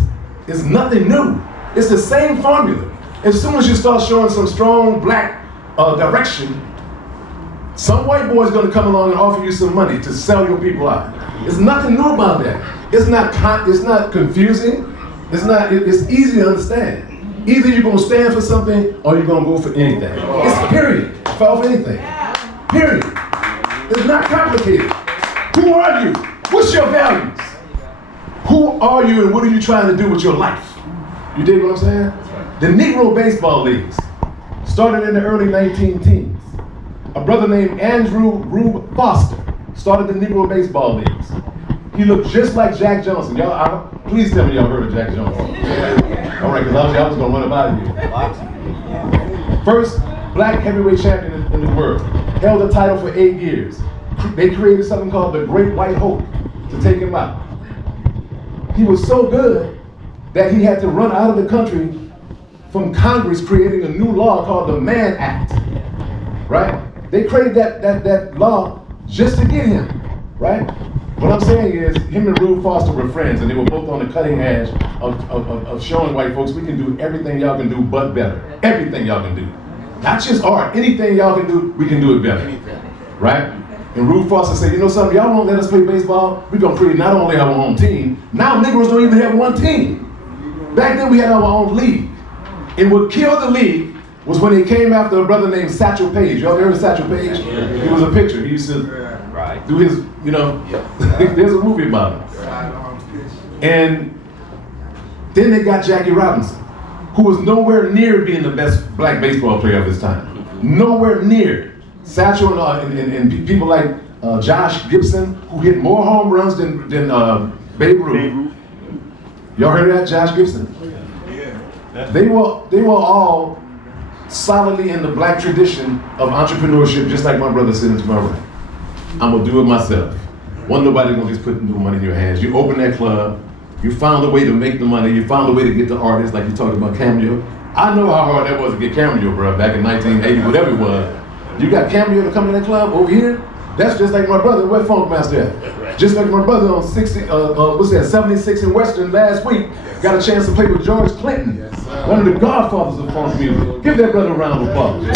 is nothing new. It's the same formula. As soon as you start showing some strong black direction, some white boy's gonna come along and offer you some money to sell your people out. There's nothing new about that. It's not confusing. It's easy to understand. Either you're gonna stand for something or you're gonna go for anything. It's period. Fall for anything. Period. It's not complicated. Who are you? What's your values? Who are you and what are you trying to do with your life? You dig what I'm saying? The Negro baseball leagues started in the early 1910s. A brother named Andrew Rube Foster started the Negro baseball leagues. He looked just like Jack Johnson. Y'all, please tell me y'all heard of Jack Johnson. All right, because I was going to run up out of here. First black heavyweight champion in the world. Held the title for 8 years. They created something called the Great White Hope to take him out. He was so good that he had to run out of the country from Congress creating a new law called the Mann Act. Right? They created that law just to get him. Right? What I'm saying is, him and Rube Foster were friends, and they were both on the cutting edge of showing white folks we can do everything y'all can do, but better. Everything y'all can do. Not just art. Anything y'all can do, we can do it better. Right? And Rube Foster said, you know something, y'all won't let us play baseball, we're going to create not only our own team, now Negroes don't even have one team. Back then we had our own league. And what killed the league was when they came after a brother named Satchel Paige. Y'all heard of Satchel Paige? It was a picture. He used to do his, there's a movie about him. And then they got Jackie Robinson, who was nowhere near being the best black baseball player of his time. Nowhere near. Satchel and people like Josh Gibson, who hit more home runs than Babe Ruth. Y'all heard of that, Josh Gibson? They were all solidly in the black tradition of entrepreneurship, just like my brother sitting to my right. I'm gonna do it myself. Wasn't nobody gonna just put no money in your hands. You open that club, you found a way to make the money, you found a way to get the artists, like you talked about Cameo. I know how hard that was to get Cameo, bro, back in 1980, whatever it was. You got Cameo to come to that club over here? That's just like my brother, where Funk Master at? Just like my brother on 76 in Western last week got a chance to play with George Clinton, one of the godfathers of funk music. Give that brother a round of applause. It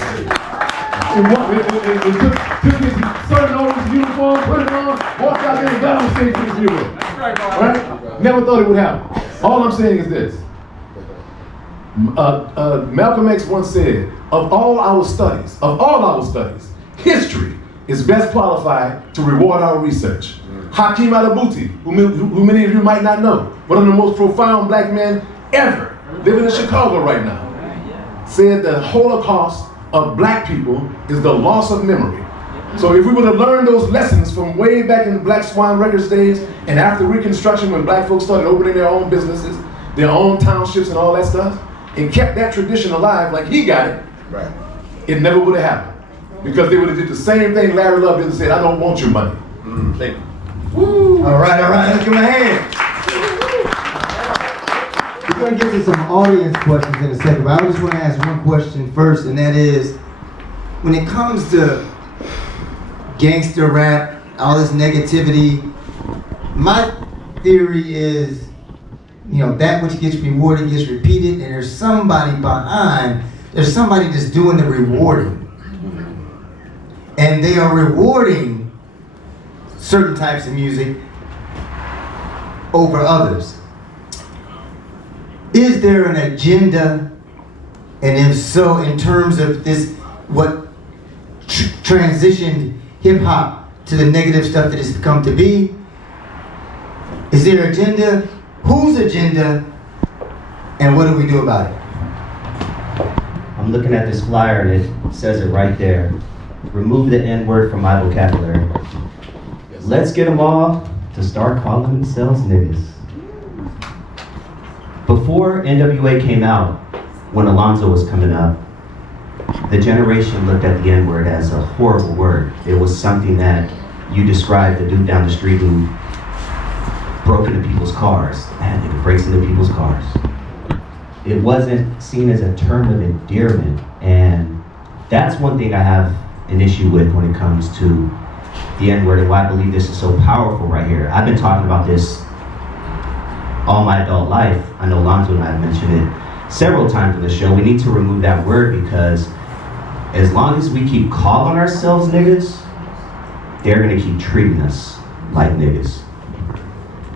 took his son over his uniform, put it on, walked out there and got on stage with his music. Right? Never thought it would happen. All I'm saying is this. Malcolm X once said, of all our studies, history is best qualified to reward our research. Hakeem Adabuti, who many of you might not know, one of the most profound black men ever, living in Chicago right now, said the Holocaust of black people is the loss of memory. So if we were to learn those lessons from way back in the Black Swan Records days and after Reconstruction when black folks started opening their own businesses, their own townships and all that stuff, and kept that tradition alive like he got it, it never would have happened. Because they would have did the same thing Larry Love did and said, I don't want your money. Thank you. Woo. All right, let's give him a hand. We're going to get to some audience questions in a second, but I just want to ask one question first, and that is, when it comes to gangster rap, all this negativity, my theory is, that which gets rewarded gets repeated, and there's somebody just doing the rewarding. And they are rewarding certain types of music over others. Is there an agenda? And if so, in terms of this, what transitioned hip hop to the negative stuff that it's become to be? Is there an agenda? Whose agenda? And what do we do about it? I'm looking at this flyer and it says it right there. Remove the N-word from my vocabulary. Let's get them all to start calling themselves niggas. Before NWA came out, when Lonzo was coming up, the generation looked at the N-word as a horrible word. It was something that you described the dude down the street who broke into people's cars. Man, nigga breaks into people's cars. It wasn't seen as a term of endearment, and that's one thing I have an issue with when it comes to the N-word and why I believe this is so powerful right here. I've been talking about this all my adult life. I know Lonzo and I have mentioned it several times in the show. We need to remove that word because as long as we keep calling ourselves niggas, they're gonna keep treating us like niggas.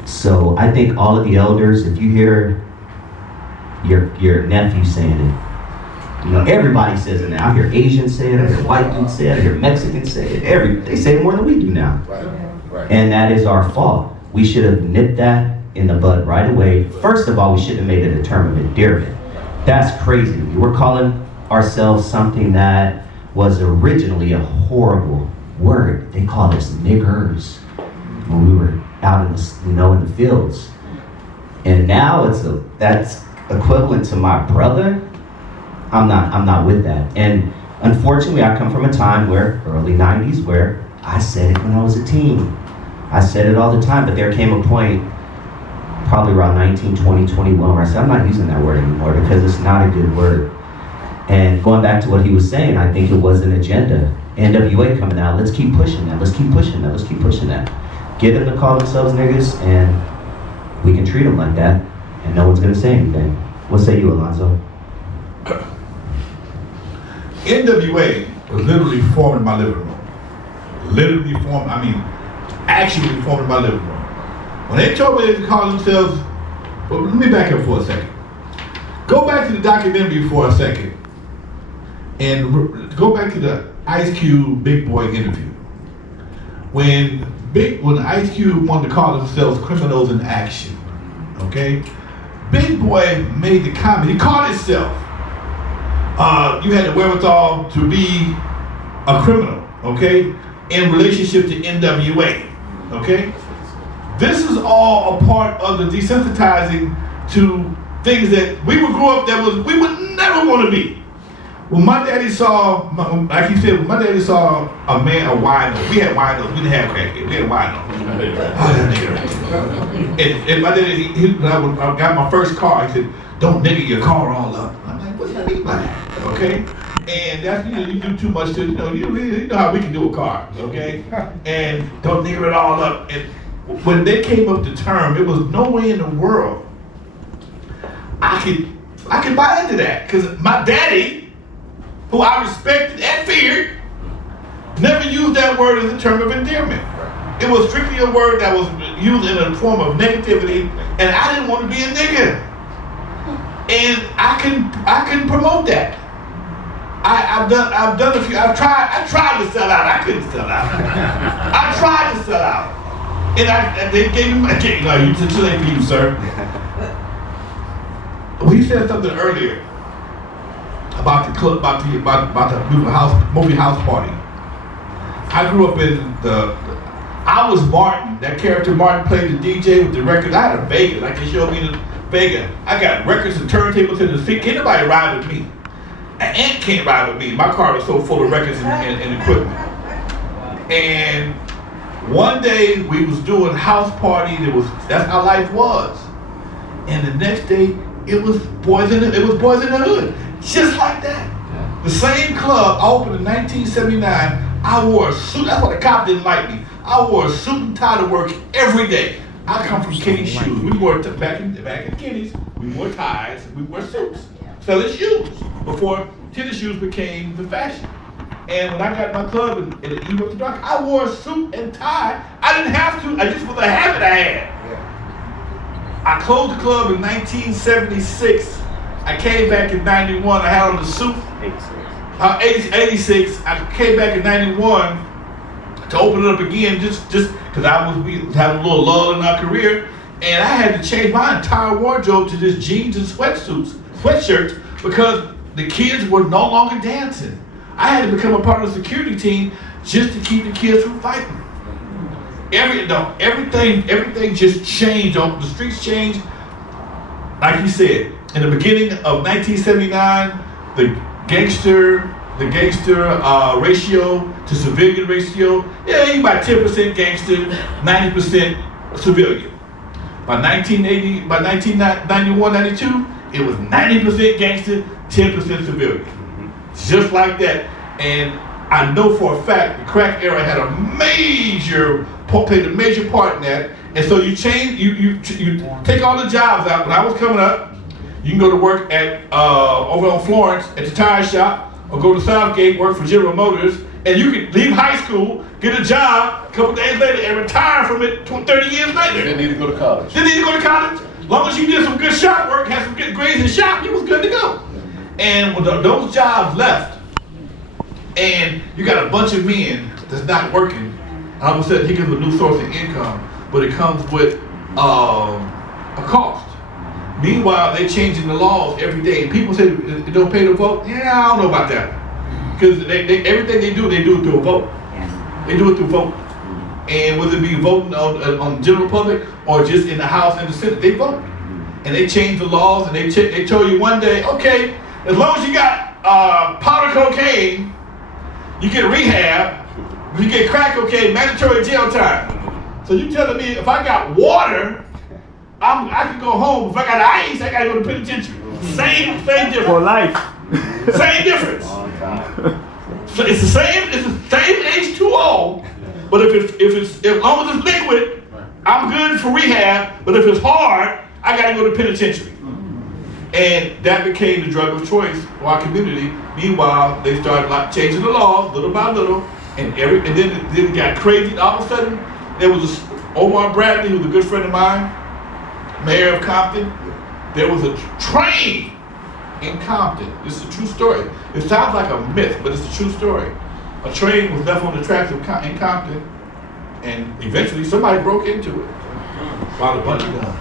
So I think all of the elders, if you hear your nephew saying it, everybody says it now. I hear Asians say it, I hear white dudes say it, I hear Mexicans say it. They say it more than we do now. Right. And that is our fault. We should have nipped that in the bud right away. First of all, we shouldn't have made it a term of endearment. That's crazy. We're calling ourselves something that was originally a horrible word. They called us niggers when we were out in the in the fields. And now that's equivalent to my brother. I'm not with that. And unfortunately, I come from a time where, early 90s, where I said it when I was a teen. I said it all the time, but there came a point, probably around 19, 20, 21, where I said, I'm not using that word anymore because it's not a good word. And going back to what he was saying, I think it was an agenda. NWA coming out, let's keep pushing that, let's keep pushing that, let's keep pushing that. Get them to call themselves niggas, and we can treat them like that, and no one's gonna say anything. What say you, Lonzo? NWA was literally formed in my living room. Actually formed in my living room. When they told me to call themselves, well, let me back up for a second. Go back to the documentary for a second, and go back to the Ice Cube Big Boy interview. When Ice Cube wanted to call themselves criminals in action, okay? Big Boy made the comment, he called himself, you had the wherewithal to be a criminal, okay? In relationship to NWA, okay? This is all a part of the desensitizing to things that we would grow up we would never want to be. When my daddy saw, like he said, when my daddy saw a wino, we had winos, we didn't have crackheads, we had winos. And my daddy, when I got my first car, he said, don't nigga your car all up. I'm like, what do you mean by that? Okay? And that's, you do too much to, you know how we can do a car, okay? And don't nigger it all up. And when they came up the term, it was no way in the world I could buy into that. Because my daddy, who I respected and feared, never used that word as a term of endearment. It was strictly a word that was used in a form of negativity, and I didn't want to be a nigga. And I can promote that. I've done a few. I tried to sell out. I couldn't sell out. I tried to sell out, and they gave me my cake. No, you too late for you, sir. Well, you said something earlier about the club, about the movie house party. I grew up in I was Martin. That character Martin played the DJ with the records. I had a Vega, like they showed me the Vega. I got records and turntables in the seat. Can't nobody ride with me. An ant can't ride with me. My car was so full of records and equipment. And one day we was doing house party. That's how life was. And the next day it was Boys in the Hood, just like that. The same club I opened in 1979. I wore a suit. That's why the cop didn't like me. I wore a suit and tie to work every day. I come from Kenny's Shoes. We wore back in Kenny's. We wore ties. We wore suits. Selling shoes before tennis shoes became the fashion. And when I got my club in the Eve of the Dark, I wore a suit and tie. I didn't have to. I just was a habit I had. I closed the club in 1976. I came back in 91. I had on the suit. 86. I came back in 91 to open it up again just because we had a little lull in our career, and I had to change my entire wardrobe to just jeans and sweatshirts because the kids were no longer dancing. I had to become a part of the security team just to keep the kids from fighting. Everything just changed. The streets changed. Like you said, in the beginning of 1979, the gangster ratio to civilian ratio, you about 10% gangster, 90% civilian. By 1991, 92, it was 90% gangster, 10% civilian. Just like that. And I know for a fact the crack era had played a major part in that. And so you change, you take all the jobs out. When I was coming up, you can go to work at over on Florence at the tire shop, or go to Southgate, work for General Motors, and you can leave high school, get a job a couple days later, and retire from it 30 years later. They need to go to college. As long as you did some good shop work, had some good grades in shop, you was good to go. And when those jobs left, and you got a bunch of men that's not working, all of a sudden he gives a new source of income, but it comes with a cost. Meanwhile, they changing the laws every day, and people say they don't pay to vote. Yeah, I don't know about that, because everything they do it through a vote. They do it through vote, and whether it be voting on the general public or just in the House and the Senate, they vote, and they change the laws, and they tell you one day, okay, as long as you got powder cocaine, you get rehab. If you get crack cocaine, mandatory jail time. So you telling me if I got water, I can go home. If I got ice, I gotta go to penitentiary. Same difference. For life. Same difference. So it's the same H2O, but as long as it's liquid, I'm good for rehab. But if it's hard, I gotta go to penitentiary. And that became the drug of choice for our community. Meanwhile, they started changing the laws little by little, and then it got crazy. All of a sudden, there was Omar Bradley, who was a good friend of mine, mayor of Compton. There was a train in Compton. This is a true story. It sounds like a myth, but it's a true story. A train was left on the tracks in Compton, and eventually somebody broke into it. Found a bunch of guns.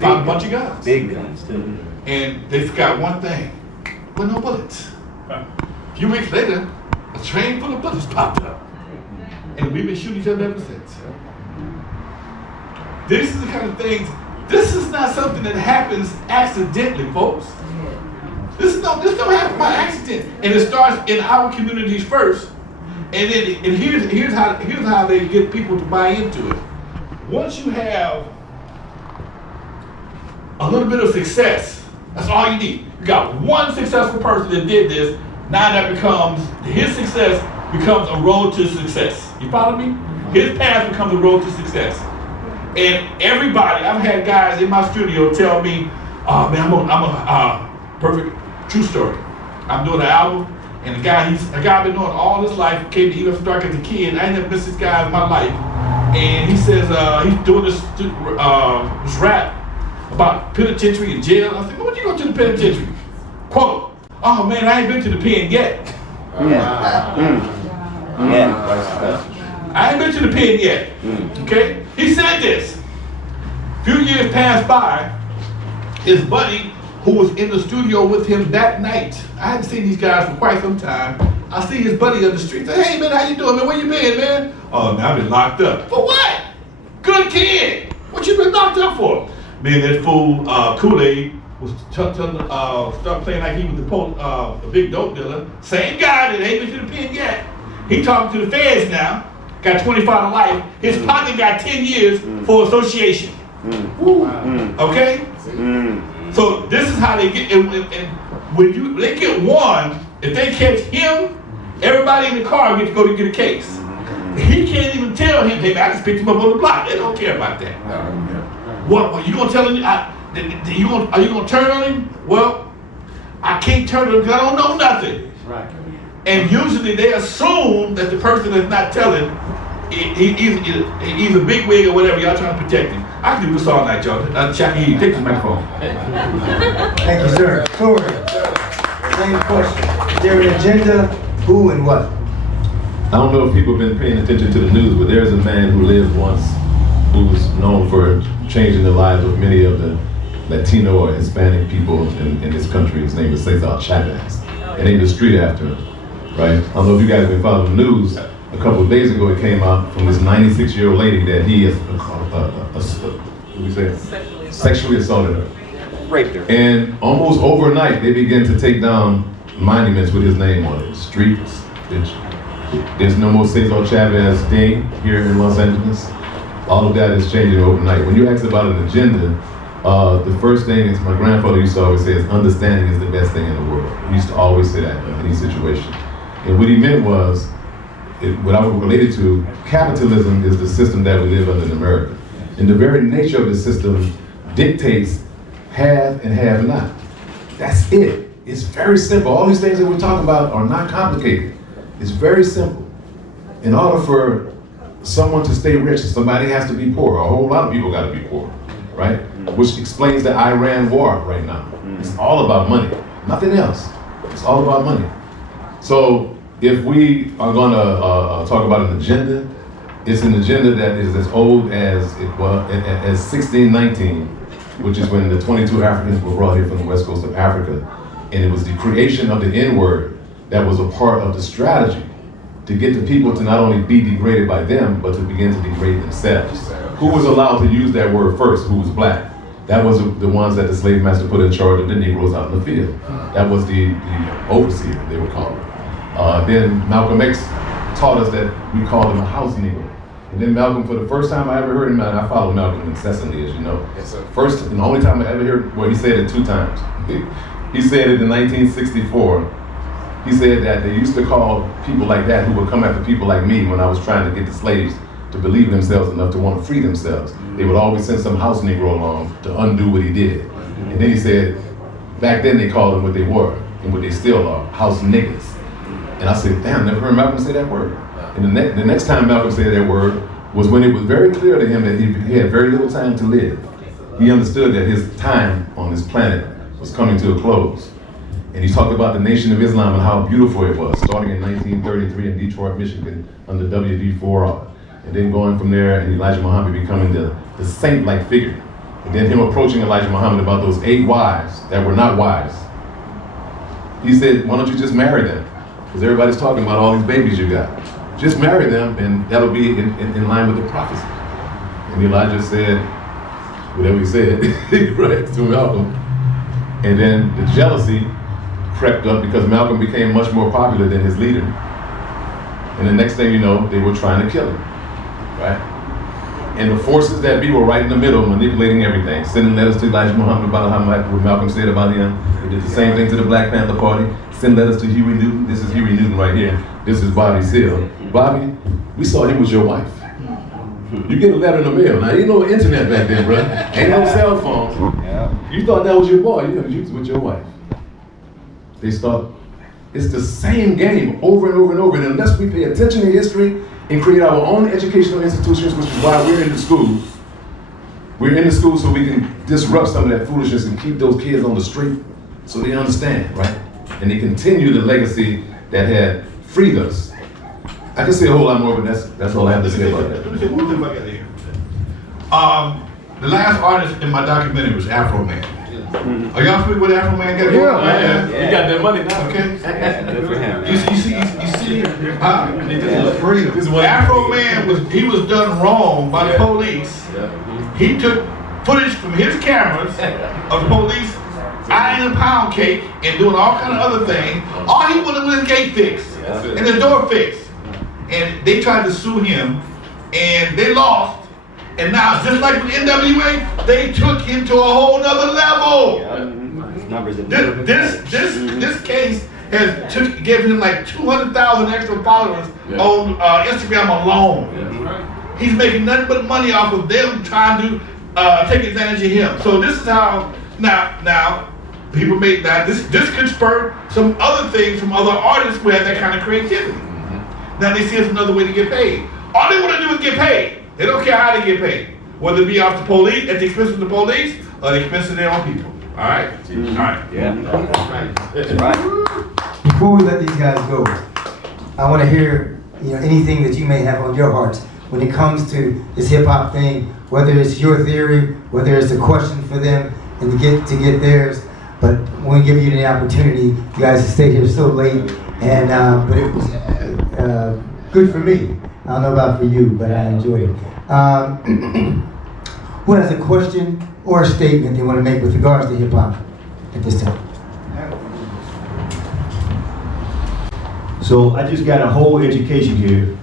Found a bunch of guns. Big guns, too. And they got one thing, with no bullets. A few weeks later, a train full of bullets popped up. And we've been shooting each other ever since. This is the kind of things, this is not something that happens accidentally, folks. This don't happen by accident. And it starts in our communities first. And then here's how they get people to buy into it. Once you have a little bit of success, that's all you need. You got one successful person that did this, now his success becomes a road to success. You follow me? His path becomes the road to success. And everybody, I've had guys in my studio tell me, oh man, I'm a perfect true story. I'm doing an album, and a guy I've been knowing all his life, came to EF Stark as a kid. I ain't never missed this guy in my life. And he says he's doing this rap about penitentiary and jail. I said, when you go to the penitentiary? Quote, oh man, I ain't been to the pen yet. I ain't been to the pen yet. Okay? He said this. A few years passed by, his buddy who was in the studio with him that night, I hadn't seen these guys for quite some time. I see his buddy on the street, say, hey man, how you doing, man? Where you been, man? Oh, now I've been locked up. For what? Good kid. What you been locked up for? Man, that fool Kool-Aid was start playing like he was the big dope dealer. Same guy that ain't been to the pen yet. He talking to the feds now. Got 25 to life. His partner got 10 years for association. Okay? So this is how they get, and when they get one, if they catch him, everybody in the car gets to go to get a case. He can't even tell him, hey man, I just picked him up on the block. They don't care about that. What you gonna tell him? Are you gonna turn on him? Well, I can't turn on him because I don't know nothing. Right. And usually they assume that the person that's not telling, he's a big wig or whatever, y'all trying to protect him. I can do this all night, y'all. Shaki, take this microphone. Thank you, sir. Corey, same question. Is there an agenda? Who and what? I don't know if people have been paying attention to the news, but there's a man who lived once who was known for changing the lives of many of the Latino or Hispanic people in this country. His name is Cesar Chavez. It named the street after him, right? I don't know if you guys have been following the news. A couple of days ago, it came out from this 96-year-old lady that he has, sexually assaulted her. Raped her. And almost overnight, they began to take down monuments with his name on it. Streets. There's no more Cesar Chavez Day here in Los Angeles. All of that is changing overnight. When you ask about an agenda, the first thing is my grandfather used to always say is understanding is the best thing in the world. He used to always say that in any situation. And what he meant was, what I was related to, capitalism is the system that we live under in America. And the very nature of the system dictates have and have not. That's it. It's very simple. All these things that we're talking about are not complicated. It's very simple. In order for someone to stay rich, somebody has to be poor. A whole lot of people got to be poor, right? Which explains the Iran war right now. It's all about money, nothing else. It's all about money. So if we are going to talk about an agenda, it's an agenda that is as old as it was, as 1619, which is when the 22 Africans were brought here from the west coast of Africa. And it was the creation of the N-word that was a part of the strategy to get the people to not only be degraded by them, but to begin to degrade themselves. Who was allowed to use that word first? Who was black? That was the ones that the slave master put in charge of the Negroes out in the field. That was the overseer, they were called. Then Malcolm X taught us that we called him a house Negro. And then Malcolm, for the first time I ever heard him, and I follow Malcolm incessantly, as you know. First and the only time I ever heard, well, he said it 2 times. He said it in 1964. He said that they used to call people like that who would come after people like me when I was trying to get the slaves to believe themselves enough to want to free themselves. They would always send some house Negro along to undo what he did. And then he said, back then they called them what they were and what they still are, house niggas. And I said, damn, never heard Malcolm say that word. And the next time Malcolm said that word was when it was very clear to him that he had very little time to live. He understood that his time on this planet was coming to a close. And he talked about the Nation of Islam and how beautiful it was, starting in 1933 in Detroit, Michigan, under W.D. Ford. And then going from there, and Elijah Muhammad becoming the saint-like figure. And then him approaching Elijah Muhammad about those 8 wives that were not wives. He said, why don't you just marry them? Because everybody's talking about all these babies you got. Just marry them, and that'll be in line with the prophecy. And Elijah said, whatever he said, right, to Malcolm. And then the jealousy crept up because Malcolm became much more popular than his leader. And the next thing you know, they were trying to kill him, right? And the forces that be were right in the middle, manipulating everything, sending letters to Elijah Muhammad about what Malcolm said about him. They did the same thing to the Black Panther Party, send letters to Huey Newton. This is Huey Newton right here. This is Bobby Seale. Bobby, we saw him with your wife. You get a letter in the mail. Now, ain't no internet back then, bro. Ain't no cell phones. Yeah. You thought that was your boy. You know, you was with your wife. They start. It's the same game over and over and over. And unless we pay attention to history and create our own educational institutions, which is why we're in the schools. We're in the schools so we can disrupt some of that foolishness and keep those kids on the street so they understand, right? And they continue the legacy that had freed us. I can say a whole lot more, but that's all I have to say about that. Let me say one thing about that here. The last artist in my documentary was Afro Man. Are y'all familiar with Afro Man? Yeah. You got that money now. Okay. Good for him. You see, Afro Man was done wrong by the police. He took footage from his cameras of police eyeing a pound cake and doing all kind of other things. All he wanted was his gate fixed and his door fixed. And they tried to sue him, and they lost. And now, just like with NWA, they took him to a whole nother level. Numbers. This case has gave him like 200,000 extra followers on Instagram alone. He's making nothing but money off of them trying to take advantage of him. So this is how now people make that. This could spur some other things from other artists who have that kind of creativity. Now they see it's another way to get paid. All they want to do is get paid. They don't care how they get paid. Whether it be off the police, at the expense of the police, or the expense of their own people. All right? All right. Yeah. That's right. Before we let these guys go, I want to hear anything that you may have on your hearts when it comes to this hip hop thing, whether it's your theory, whether it's a question for them, and to get theirs. But I want to give you the opportunity, you guys, to stay here so late, and but it was good for me. I don't know about for you, but I enjoyed it. Who has a question or a statement they want to make with regards to hip hop at this time? So I just got a whole education here.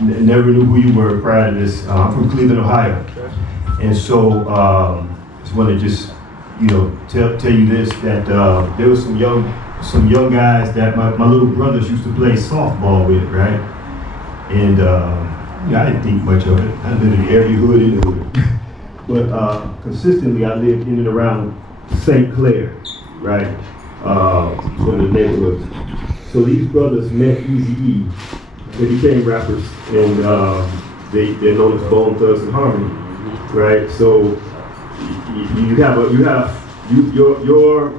Never knew who you were prior to this. I'm from Cleveland, Ohio, and so just want to just tell you this, that there was some young guys that my little brothers used to play softball with, right? And I didn't think much of it. I lived in every hood in the hood. But consistently I lived in and around St. Clair, right? One of the neighborhoods. So these brothers met EAZY. They became rappers, and they're known as Bone Thugs and Harmony, right? So your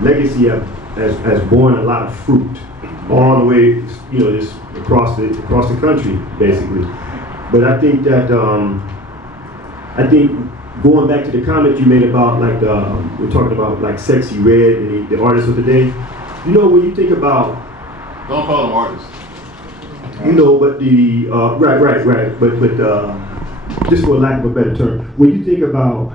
legacy has borne a lot of fruit, all the way, just across the country, basically. But I think that going back to the comment you made about we're talking about like Sexy Red and the artists of the day. When you think about, Don't call them artists. but the right. But just for lack of a better term, when you think about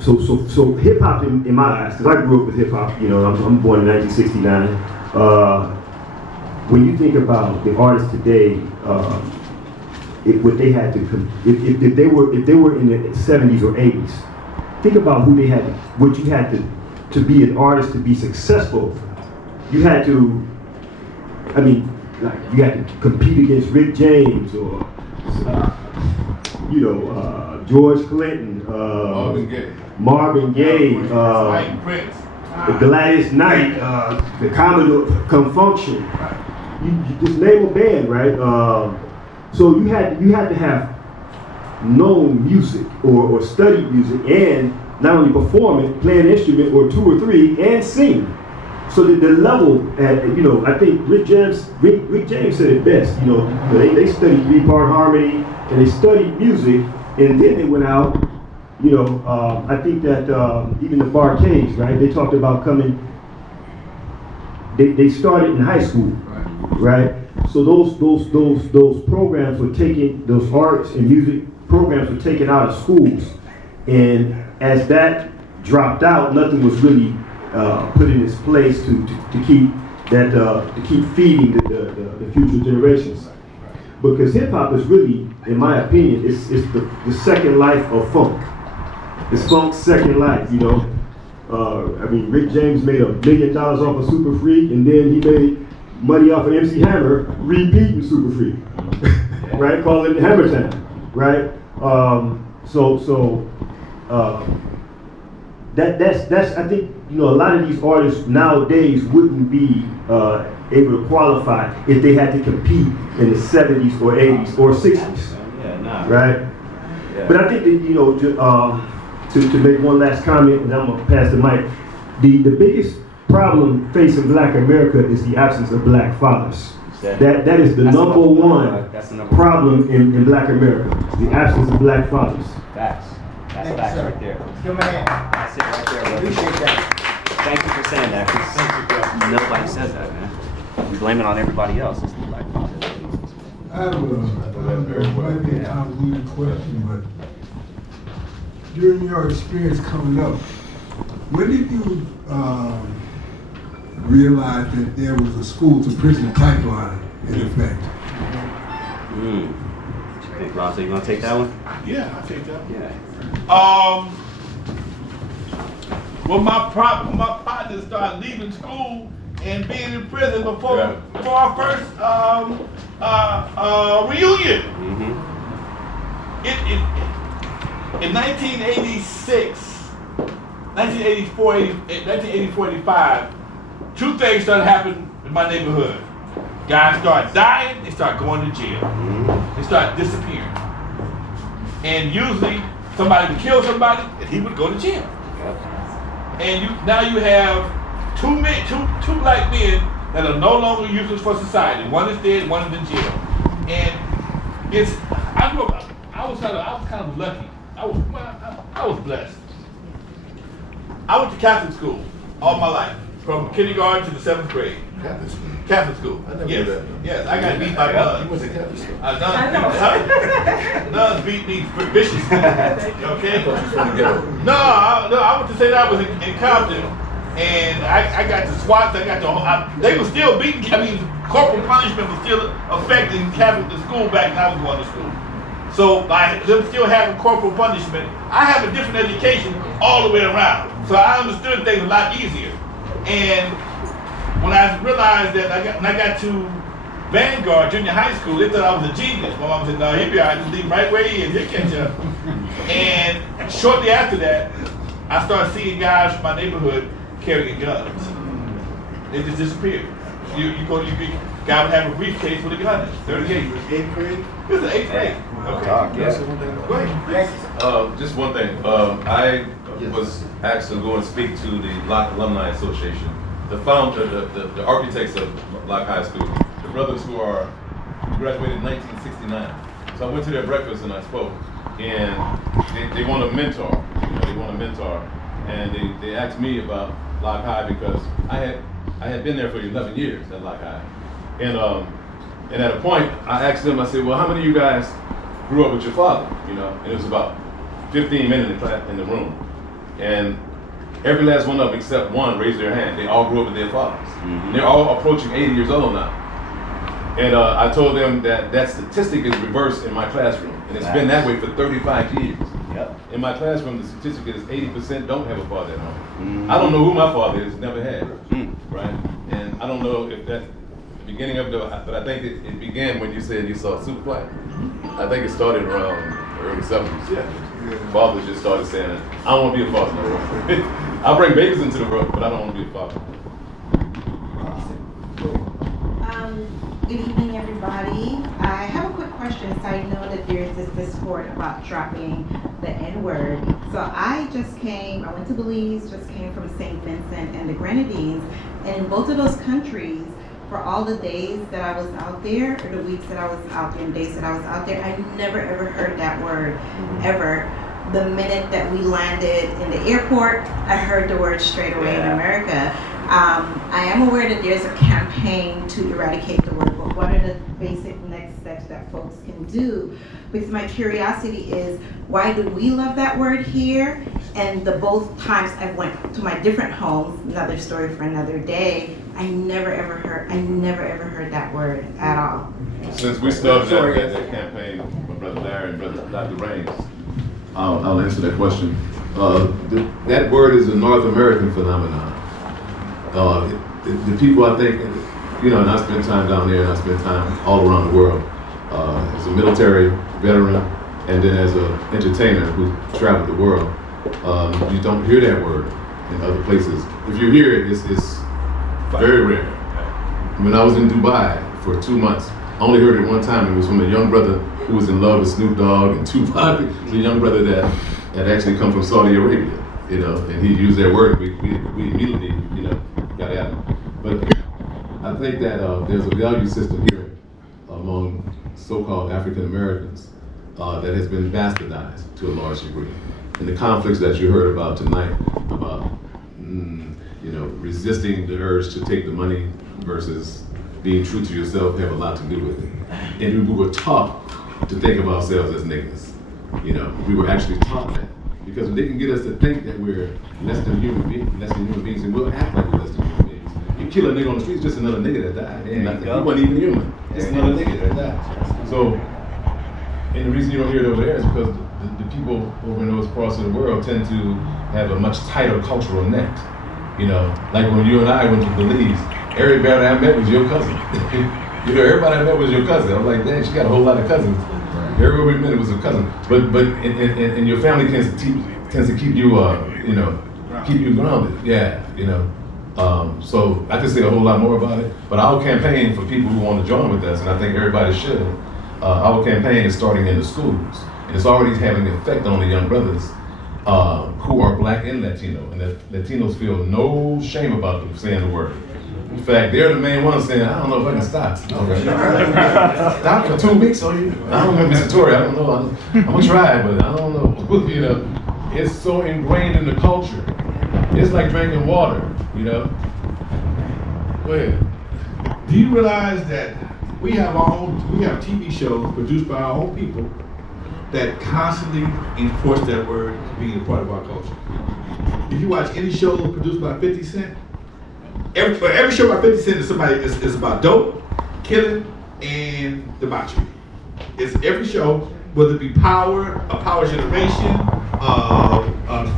so hip hop in my eyes, because I grew up with hip hop. I'm born in 1969. When you think about the artists today, what they had to, if they were in the 70s or 80s, think about who they had, what you had to be an artist to be successful. You had to, you had to compete against Rick James or George Clinton, Marvin Gaye, the Gladys Knight, the Commodore Confunction. You just name a band, right? So you had to have known music or studied music, and not only perform it, play an instrument or two or three, and sing. So the level, I think Rick James said it best. They studied 3-part harmony and they studied music, and then they went out. I think that even the Barcades, right? They talked about coming. They started in high school, right? So those programs were taken. Those arts and music programs were taken out of schools, and as that dropped out, nothing was really put in its place to keep that to keep feeding the future generations. Because hip hop is really, in my opinion, it's the second life of funk. It's funk's second life, I mean, Rick James made $1 million off of Super Freak, and then he made money off of MC Hammer repeating Super Freak, right? Calling it Hammer Time, right? That's I think, you know, a lot of these artists nowadays wouldn't be able to qualify if they had to compete in the 70s or 80s or 60s, right? Yeah. But I think that, you know, to make one last comment, and I'm gonna pass the mic. The biggest problem facing Black America is the absence of Black fathers. That is the number one problem in Black America, the absence of Black fathers. Facts. That's Thank you, facts sir. right there. Give him a hand. That's it right there, bro. Appreciate that. Thank you for saying that, because nobody says that, man. We blame it on everybody else. It's the black father. I have might be a convoluted question, but during your experience coming up, when did you realize that there was a school to prison pipeline in effect? Think, Lonzo, you want to take that one? Yeah, I take that. Yeah. When my partner started leaving school and being in prison before our first reunion. In 1986, 1984, 85, two things started happening in my neighborhood. Guys start dying, they start going to jail. They start disappearing. And usually somebody would kill somebody and he would go to jail. And now you have two black men that are no longer useless for society. One is dead, one is in jail. And I was kind of lucky. I was blessed. I went to Catholic school all my life, from kindergarten to the 7th grade. Catholic school. I never Yes. did that. Yes, I got beat by nuns. You went to Catholic school. Nuns beat me viciously. Okay? From the ghetto. No, I went to St. Albans in Compton, and I got the SWAT. They were still beating. I mean, corporal punishment was still affecting Catholic school back when I was going to school. So by them still having corporal punishment, I have a different education all the way around. So I understood things a lot easier. And when I realized that when I got to Vanguard Junior High School, they thought I was a genius. My mom said, "No, he'll be all right. Just leave him right where he is. He'll catch up." And shortly after that, I started seeing guys from my neighborhood carrying guns. They just disappeared. You go to your guy would have a briefcase with a gun in it. 38. 8th grade? This is 8th grade. Okay. Talk, yeah. Go ahead. Just one thing. I was asked to go and speak to the Locke Alumni Association. The founder, the architects of Locke High School, the brothers who graduated in 1969. So I went to their breakfast and I spoke. And they want a mentor. They want a mentor. And they asked me about Locke High because I had been there for 11 years at Locke High. And at a point, I asked them, I said, well, how many of you guys grew up with your father? And it was about 15 men in the room. And every last one of them except one raised their hand. They all grew up with their fathers. They're all approaching 80 years old now. And I told them that statistic is reversed in my classroom. And it's been that way for 35 years. Yep. In my classroom, the statistic is 80% don't have a father at home. I don't know who my father is, never had, right? And I don't know if that's the beginning of but I think it began when you said you saw Superfly. I think it started around early 70s, yeah. Fathers just started saying, I don't want to be a father no more. I'll bring babies into the world, but I don't want to be a father. Good evening, everybody. I have a quick question. So I know that there's this discord about dropping the N-word. So I went to Belize, just came from St. Vincent and the Grenadines. And in both of those countries, for all the days that I was out there, or the weeks that I was out there and days that I was out there, I never ever heard that word, ever. The minute that we landed in the airport, I heard the word straight away in America. I am aware that there's a campaign to eradicate the word, but what are the basic next steps that folks can do? Because my curiosity is, why do we love that word here? And the both times I went to my different homes, another story for another day, I never ever heard that word at all. Since we started that campaign, my brother Larry and brother Dr. Raines, I'll answer that question. that word is a North American phenomenon. The people, I think, you know, and I spend time down there and I spend time all around the world as a military veteran and then as an entertainer who traveled the world. You don't hear that word in other places. If you hear it, it's very rare. When I was in Dubai for 2 months, I only heard it one time. It was from a young brother who was in love with Snoop Dogg and Tupac. It's a young brother that had actually come from Saudi Arabia, you know, and he used that word. We immediately, you know, got at him. But I think that there's a value system here among so-called African Americans that has been bastardized to a large degree. And the conflicts that you heard about tonight, about you know, resisting the urge to take the money versus being true to yourself, have a lot to do with it. And we were taught to think of ourselves as niggas. You know, we were actually taught that. Because they can get us to think that we're less than human beings, and we'll act like we're less than human beings. You kill a nigga on the street, it's just another nigga that died. He wasn't even human. It's another nigga that died. So, and the reason you don't hear it over there is because the people over in those parts of the world tend to have a much tighter cultural net. You know, like when you and I went to Belize, everybody I met was your cousin. You know, everybody I met was your cousin. I was like, dang, she got a whole lot of cousins. Everybody we met was a cousin. But and your family tends to keep you, you know, keep you grounded. Yeah, you know. So I could say a whole lot more about it. But our campaign for people who want to join with us, and I think everybody should, our campaign is starting in the schools. And it's already having an effect on the young brothers who are Black and Latino. And that Latinos feel no shame about them saying the word. In fact, they're the main ones saying, I don't know if I can stop. Stop for 2 weeks, so you, I don't know, Mr. Tory, I don't know. I'm gonna try, but I don't know. You know, it's so ingrained in the culture. It's like drinking water, you know? Go ahead. Do you realize that we have TV shows produced by our own people that constantly enforce that word being a part of our culture? If you watch any show produced by 50 Cent, every show by 50 Cent is about dope, killing, and debauchery. It's every show, whether it be power, a power generation,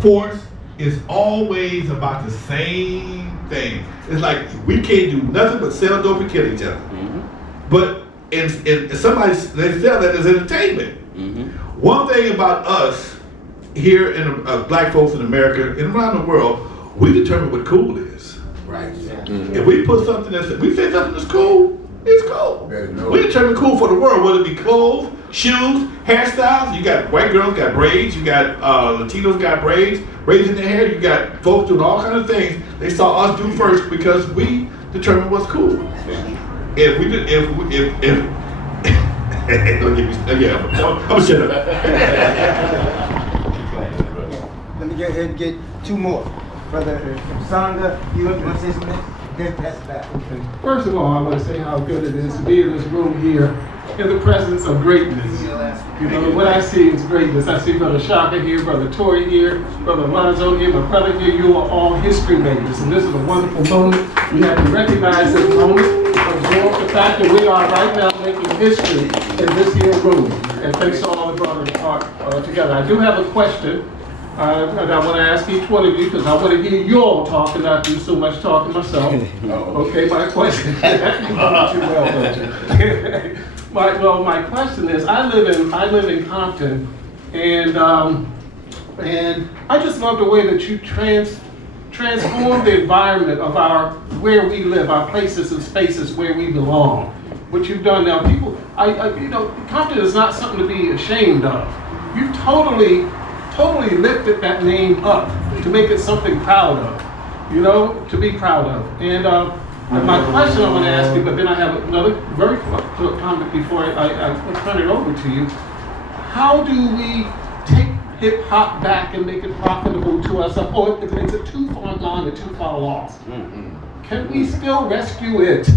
force, is always about the same thing. It's like we can't do nothing but sell dope and kill each other. Mm-hmm. But and somebody, they sell that as entertainment. Mm-hmm. One thing about us here in Black folks in America and around the world, we determine what cool is. Right. Mm-hmm. If we put something we say something that's cool, it's cool. We determine cool for the world, whether it be clothes, shoes, hairstyles. You got white girls got braids, you got Latinos got braids in their hair, you got folks doing all kinds of things they saw us do first because we determine what's cool. If we did, don't get me, yeah, I'm gonna shut up. Let me go ahead and get 2 more. Brother Sanga, you want to say something? Then pass it back. Okay. First of all, I want to say how good it is to be in this room here in the presence of greatness. You know, what I see is greatness. I see Brother Shaka here, Brother Tory here, Brother Lonzo here, my brother here. You are all history makers, and this is a wonderful moment. We have to recognize this moment, absorb the fact that we are right now making history in this here room. And thanks to all the brothers together. I do have a question. And I want to ask each one of you, because I want to hear you all talk and not do so much talking myself. Okay, my question. My question is, I live in Compton, and I just love the way that you transform the environment of where we live, our places and spaces where we belong. What you've done now, people, you know, Compton is not something to be ashamed of. You totally lifted that name up to make it something proud of, you know, to be proud of. And my question I want to ask you, but then I have another very quick comment before I turn it over to you. How do we take hip hop back and make it profitable to us, or is it too far gone or too far lost? Mm-hmm. Can we still rescue it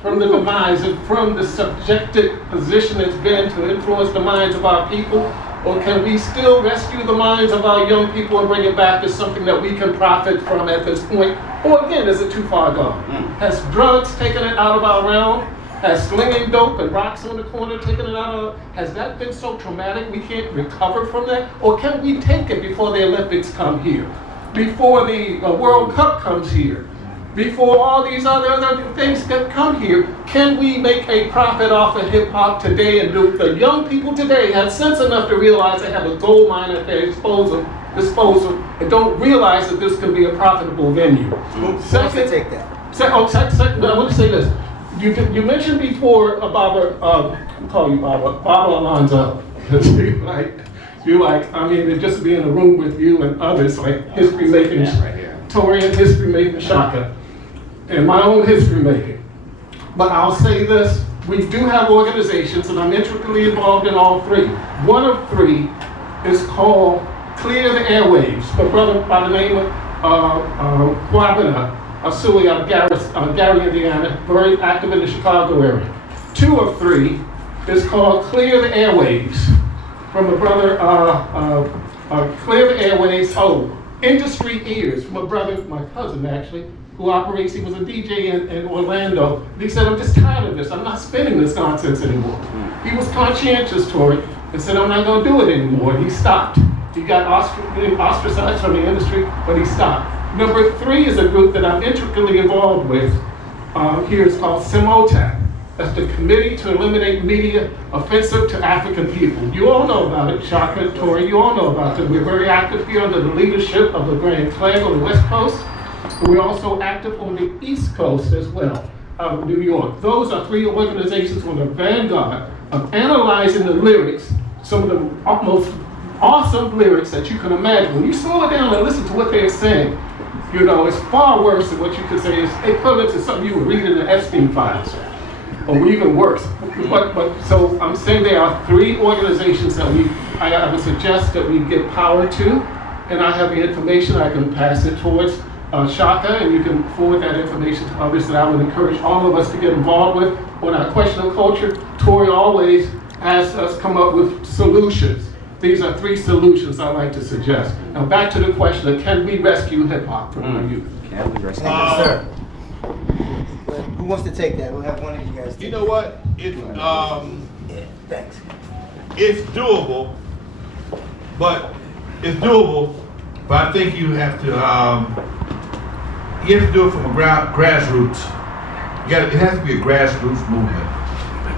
from the demise and from the subjected position it's been to influence the minds of our people? Or can we still rescue the minds of our young people and bring it back to something that we can profit from at this point? Or again, is it too far gone? Has drugs taken it out of our realm? Has slinging dope and rocks on the corner, taking it out of, has that been so traumatic we can't recover from that? Or can we take it before the Olympics come here? Before the World Cup comes here? Before all these other things that come here, can we make a profit off of hip hop today? And do the young people today have sense enough to realize they have a gold mine at their disposal and don't realize that this can be a profitable venue? Second, take that. Second, I want to say this. You mentioned before about I'll call you Baba Lonzo. I mean, just be in a room with you and others, like history making, Tori and history making Shaka, and my own history making. But I'll say this, we do have organizations, and I'm intricately involved in all three. One of three is called Clear the Airwaves. My brother by the name of Kwabena Asui out of Gary, Indiana, very active in the Chicago area. Two of three is called Clear the Airwaves, from a brother, Clear the Airwaves, Industry Ears, from a brother, my cousin actually, who operates, he was a DJ in Orlando. And he said, I'm just tired of this, I'm not spinning this nonsense anymore. He was conscientious toward it and said, I'm not gonna do it anymore. He stopped. He got ostracized from the industry, but he stopped. Number three is a group that I'm intricately involved with. Here it's called CIMOTAC. That's the Committee to Eliminate Media Offensive to African People. You all know about it, Shaka, Tori, you all know about it. We're very active here under the leadership of the Grand Clan on the West Coast. But we're also active on the East Coast as well, out of New York. Those are three organizations on the vanguard of analyzing the lyrics, some of the most awesome lyrics that you can imagine. When you slow it down and listen to what they're saying, you know, it's far worse than what you could say is equivalent to something you would read in the Epstein files, or even worse. But so I'm saying there are three organizations that I would suggest that we give power to, and I have the information, I can pass it towards Shaka, and you can forward that information to others that I would encourage all of us to get involved with. On our question of culture, Tori always has us come up with solutions. These are three solutions I like to suggest. Now back to the question of can we rescue hip hop from our youth? Can we rescue Sir. Who wants to take that? We'll have one of you guys take You know what? Yeah, thanks. It's doable, but I think you have to do it from a grassroots. It has to be a grassroots movement.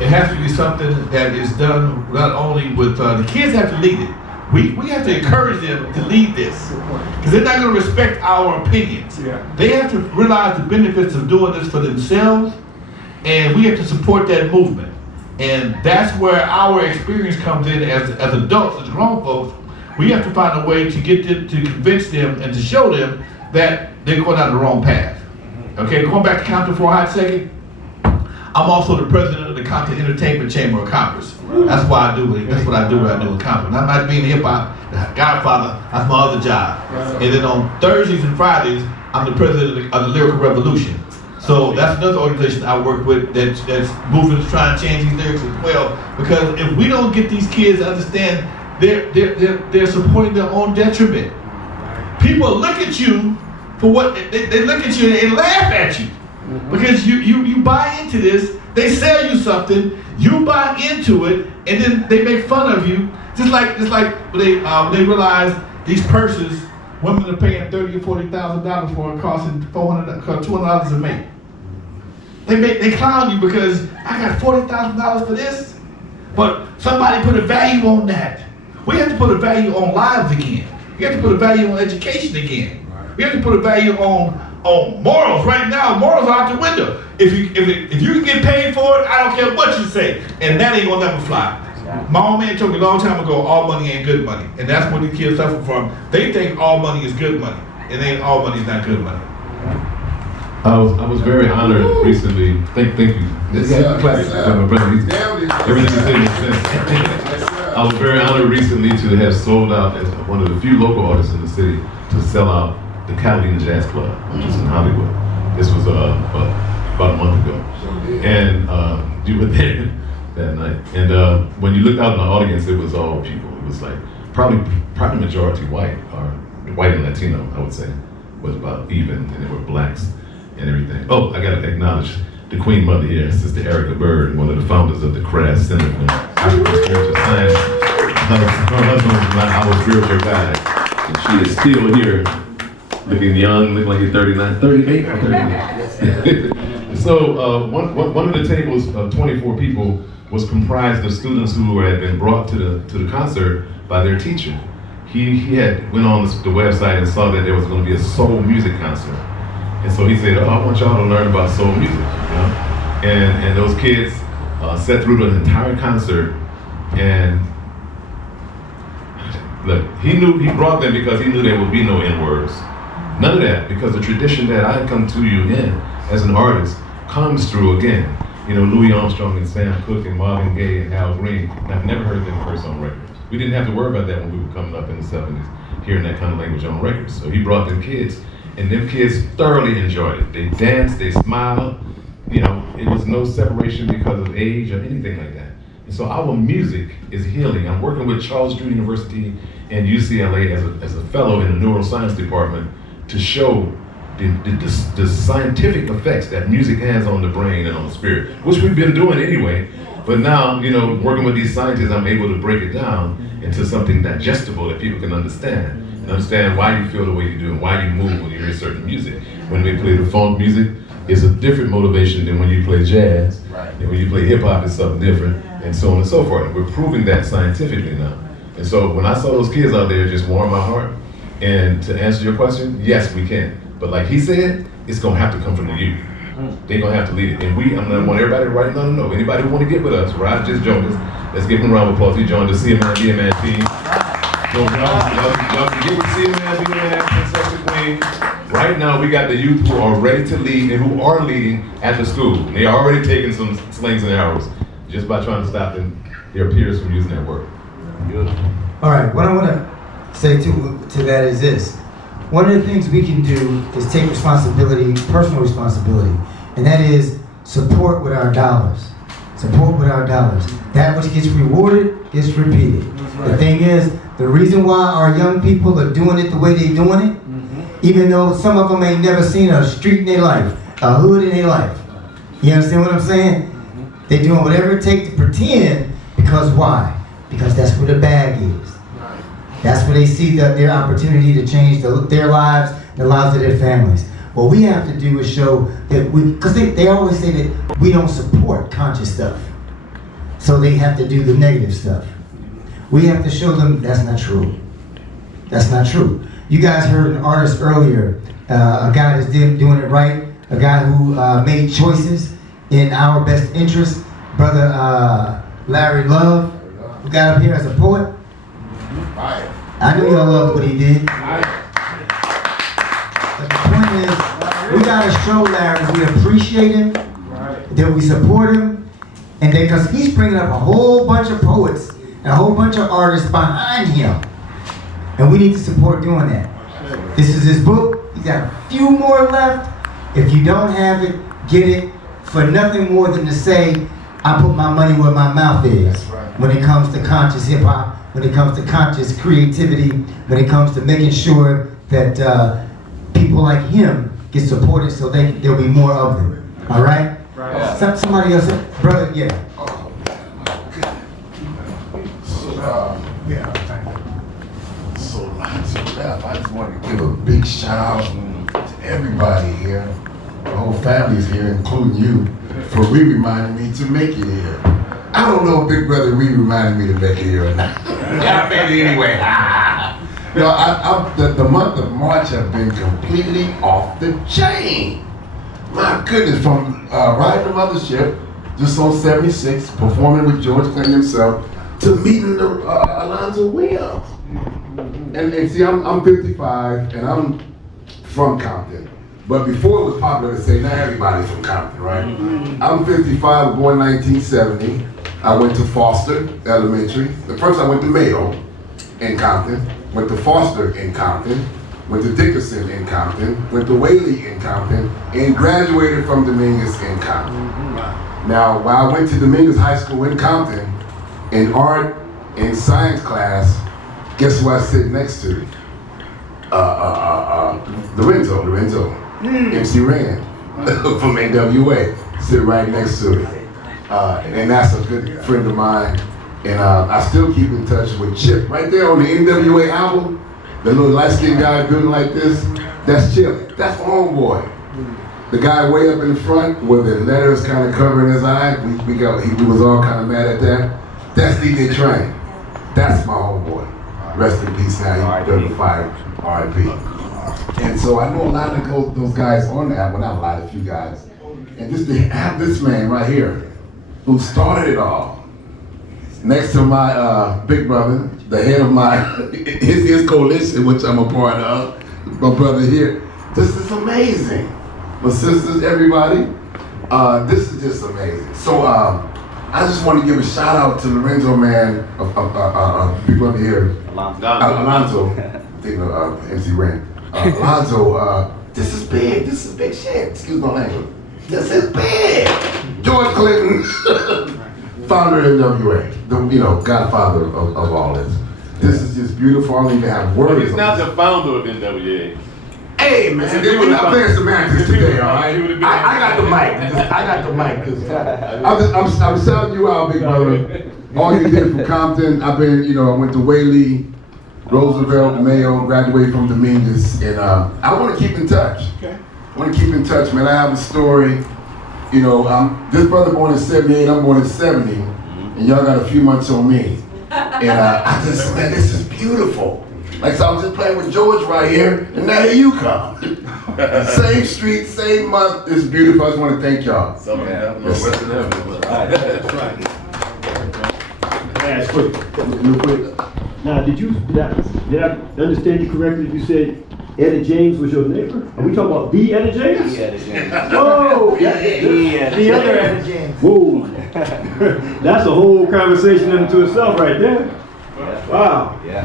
It has to be something that is done not only with, the kids have to lead it. We have to encourage them to lead this, because they're not going to respect our opinions. Yeah. They have to realize the benefits of doing this for themselves, and we have to support that movement. And that's where our experience comes in as adults, as grown folks. We have to find a way to get them, to convince them and to show them that they're going down the wrong path. Okay, going back to Compton for a hot second. I'm also the president of the Compton Entertainment Chamber of Commerce. That's why I do it. That's what I do in Compton. I'm not being hip hop godfather. That's my other job. And then on Thursdays and Fridays, I'm the president of the Lyrical Revolution. So that's another organization I work with that's moving to try and change these lyrics as well. Because if we don't get these kids to understand, they're supporting their own detriment. People look at you for what they look at you and they laugh at you. Because you buy into this, they sell you something, you buy into it, and then they make fun of you. Just like they realize these purses, women are paying $30,000 or $40,000 for, costing $200 a make. They clown you because I got $40,000 for this, but somebody put a value on that. We have to put a value on lives again. We have to put a value on education again. We have to put a value on morals. Right now, morals are out the window. If you can get paid for it, I don't care what you say, and that ain't gonna never fly. My old man told me a long time ago, all money ain't good money, and that's what these kids suffer from. They think all money is good money, and all money is not good money. I was very honored recently. Thank you. This is classic. My brother. Everything you said makes sense. I was very honored recently to have sold out as one of the few local artists in the city to sell out the Catalina Jazz Club, which is in Hollywood. This was about a month ago, and you were there that night. And when you looked out in the audience, it was all people. It was like probably majority white, or white and Latino, I would say, was about even, and there were blacks and everything. Oh, I gotta acknowledge the Queen Mother here, Sister Erica Bird, one of the founders of the CRAS Center for African Spiritual Science. Her husband was our spiritual guide, and she is still here, looking young, looking like you're 39, 38 or 39. So one of the tables of 24 people was comprised of students who had been brought to the concert by their teacher. He had went on the website and saw that there was going to be a soul music concert. And so he said, oh, I want y'all to learn about soul music, you know? And those kids sat through the entire concert, and look, he brought them because he knew there would be no N-words. None of that, because the tradition that I come to you in as an artist comes through again. You know, Louis Armstrong and Sam Cooke and Marvin Gaye and Al Green, and I've never heard them curse on records. We didn't have to worry about that when we were coming up in the 70s, hearing that kind of language on records. So he brought them kids, and them kids thoroughly enjoyed it. They danced, they smiled, you know, it was no separation because of age or anything like that. And so our music is healing. I'm working with Charles Drew University and UCLA as a fellow in the neuroscience department to show the scientific effects that music has on the brain and on the spirit, which we've been doing anyway. But now, you know, working with these scientists, I'm able to break it down into something digestible that people can understand. And understand why you feel the way you do and why you move when you hear certain music. When we play the funk music, it's a different motivation than when you play jazz. Right. And when you play hip hop, it's something different, and so on and so forth. And we're proving that scientifically now. And so when I saw those kids out there, it just warmed my heart. And to answer your question, yes, we can. But like he said, it's gonna have to come from the youth. They're gonna have to lead it. And I'm gonna want everybody to write no. Anybody who wanna get with us, Rod just joined us. Let's give him a round of applause. He joined the CMN, BMN team. So y'all can get with CMN, BMN, Princess the Queen. Right now, we got the youth who are ready to lead and who are leading at the school. They are already taking some slings and arrows just by trying to stop their peers from using that word. All right, what I want to say to that is this. One of the things we can do is take responsibility, personal responsibility, and that is support with our dollars. Support with our dollars. That which gets rewarded gets repeated. Right. The thing is, the reason why our young people are doing it the way they're doing it, even though some of them ain't never seen a street in their life, a hood in their life. You understand what I'm saying? They're doing whatever it takes to pretend, because why? Because that's where the bag is. That's where they see their opportunity to change their lives, the lives of their families. What we have to do is show that because they always say that we don't support conscious stuff. So they have to do the negative stuff. We have to show them that's not true. That's not true. You guys heard an artist earlier, a guy that's doing it right, a guy who made choices in our best interest, Brother Larry Love, who got up here as a poet. I know y'all loved what he did. But the point is, we gotta show Larry we appreciate him, that we support him, and because he's bringing up a whole bunch of poets and a whole bunch of artists behind him, and we need to support doing that. This is his book. He's got a few more left. If you don't have it, get it for nothing more than to say, I put my money where my mouth is. When it comes to conscious hip hop, when it comes to conscious creativity, when it comes to making sure that people like him get supported so there'll be more of them. All right? Somebody else, brother, yeah. So Lonzo left. I just want to give a big shout out to everybody here. The whole family's here, including you, for reminding me to make it here. I don't know if Big Brother reminded me to make it here or not. Yeah, I made it anyway. You know, the month of March have been completely off the chain. My goodness, from riding the mothership, just on 76, performing with George Clinton himself, to meeting Lonzo Williams. And see, I'm 55, and I'm from Compton. But before it was popular to say, not everybody's from Compton, right? I'm 55, I was born in 1970. I went to Foster Elementary. First I went to Mayo in Compton, went to Foster in Compton, went to Dickerson in Compton, went to Whaley in Compton, and graduated from Dominguez in Compton. Now, while I went to Dominguez High School in Compton, in art and science class, guess who I sit next to? Lorenzo, MC Rand from NWA. sit right next to it. And that's a good friend of mine. And I still keep in touch with Chip. Right there on the NWA album, the little light-skinned guy building like this, that's Chip. That's my homeboy. The guy way up in the front with the letters kind of covering his eye, we was all kind of mad at that. That's DJ Train. That's my homeboy. Rest in peace now, he done the fire, R.I.P. And so I know a lot of those guys on that, well not a lot, a few guys. And just to have this man right here, who started it all, next to my big brother, the head of my his coalition, which I'm a part of, my brother here. This is amazing. My sisters, everybody, this is just amazing. So I just want to give a shout out to Lorenzo, man, big brother here, Lonzo, thinking of MC Ren. Lonzo, this is big. This is big shit. Excuse my language. This is big. George Clinton, founder of NWA, the godfather of all this. This is just beautiful. I don't even have words. He's not the founder of NWA. Hey man, we're not playing semantics today, all right? I got the mic. I got the mic. I'm shouting you out, big brother. All you did from Compton. I've been, I went to Whaley, Roosevelt, Mayo, graduated from Dominguez, and I want to keep in touch. Okay. I want to keep in touch, man. I have a story. This brother born in 78, I'm born in 70, and y'all got a few months on me. And I just, man, this is beautiful. Like, so I was just playing with George right here, and now here you come. Same street, same month. It's beautiful. I just want to thank y'all. That's right. Ask quick, real quick. Now, did I understand you correctly? You said Eddie James was your neighbor? Are we talking about the Eddie James? The Eddie James. Whoa! The other Eddie James. Whoa! That's a whole conversation unto itself right there. Wow. Yeah.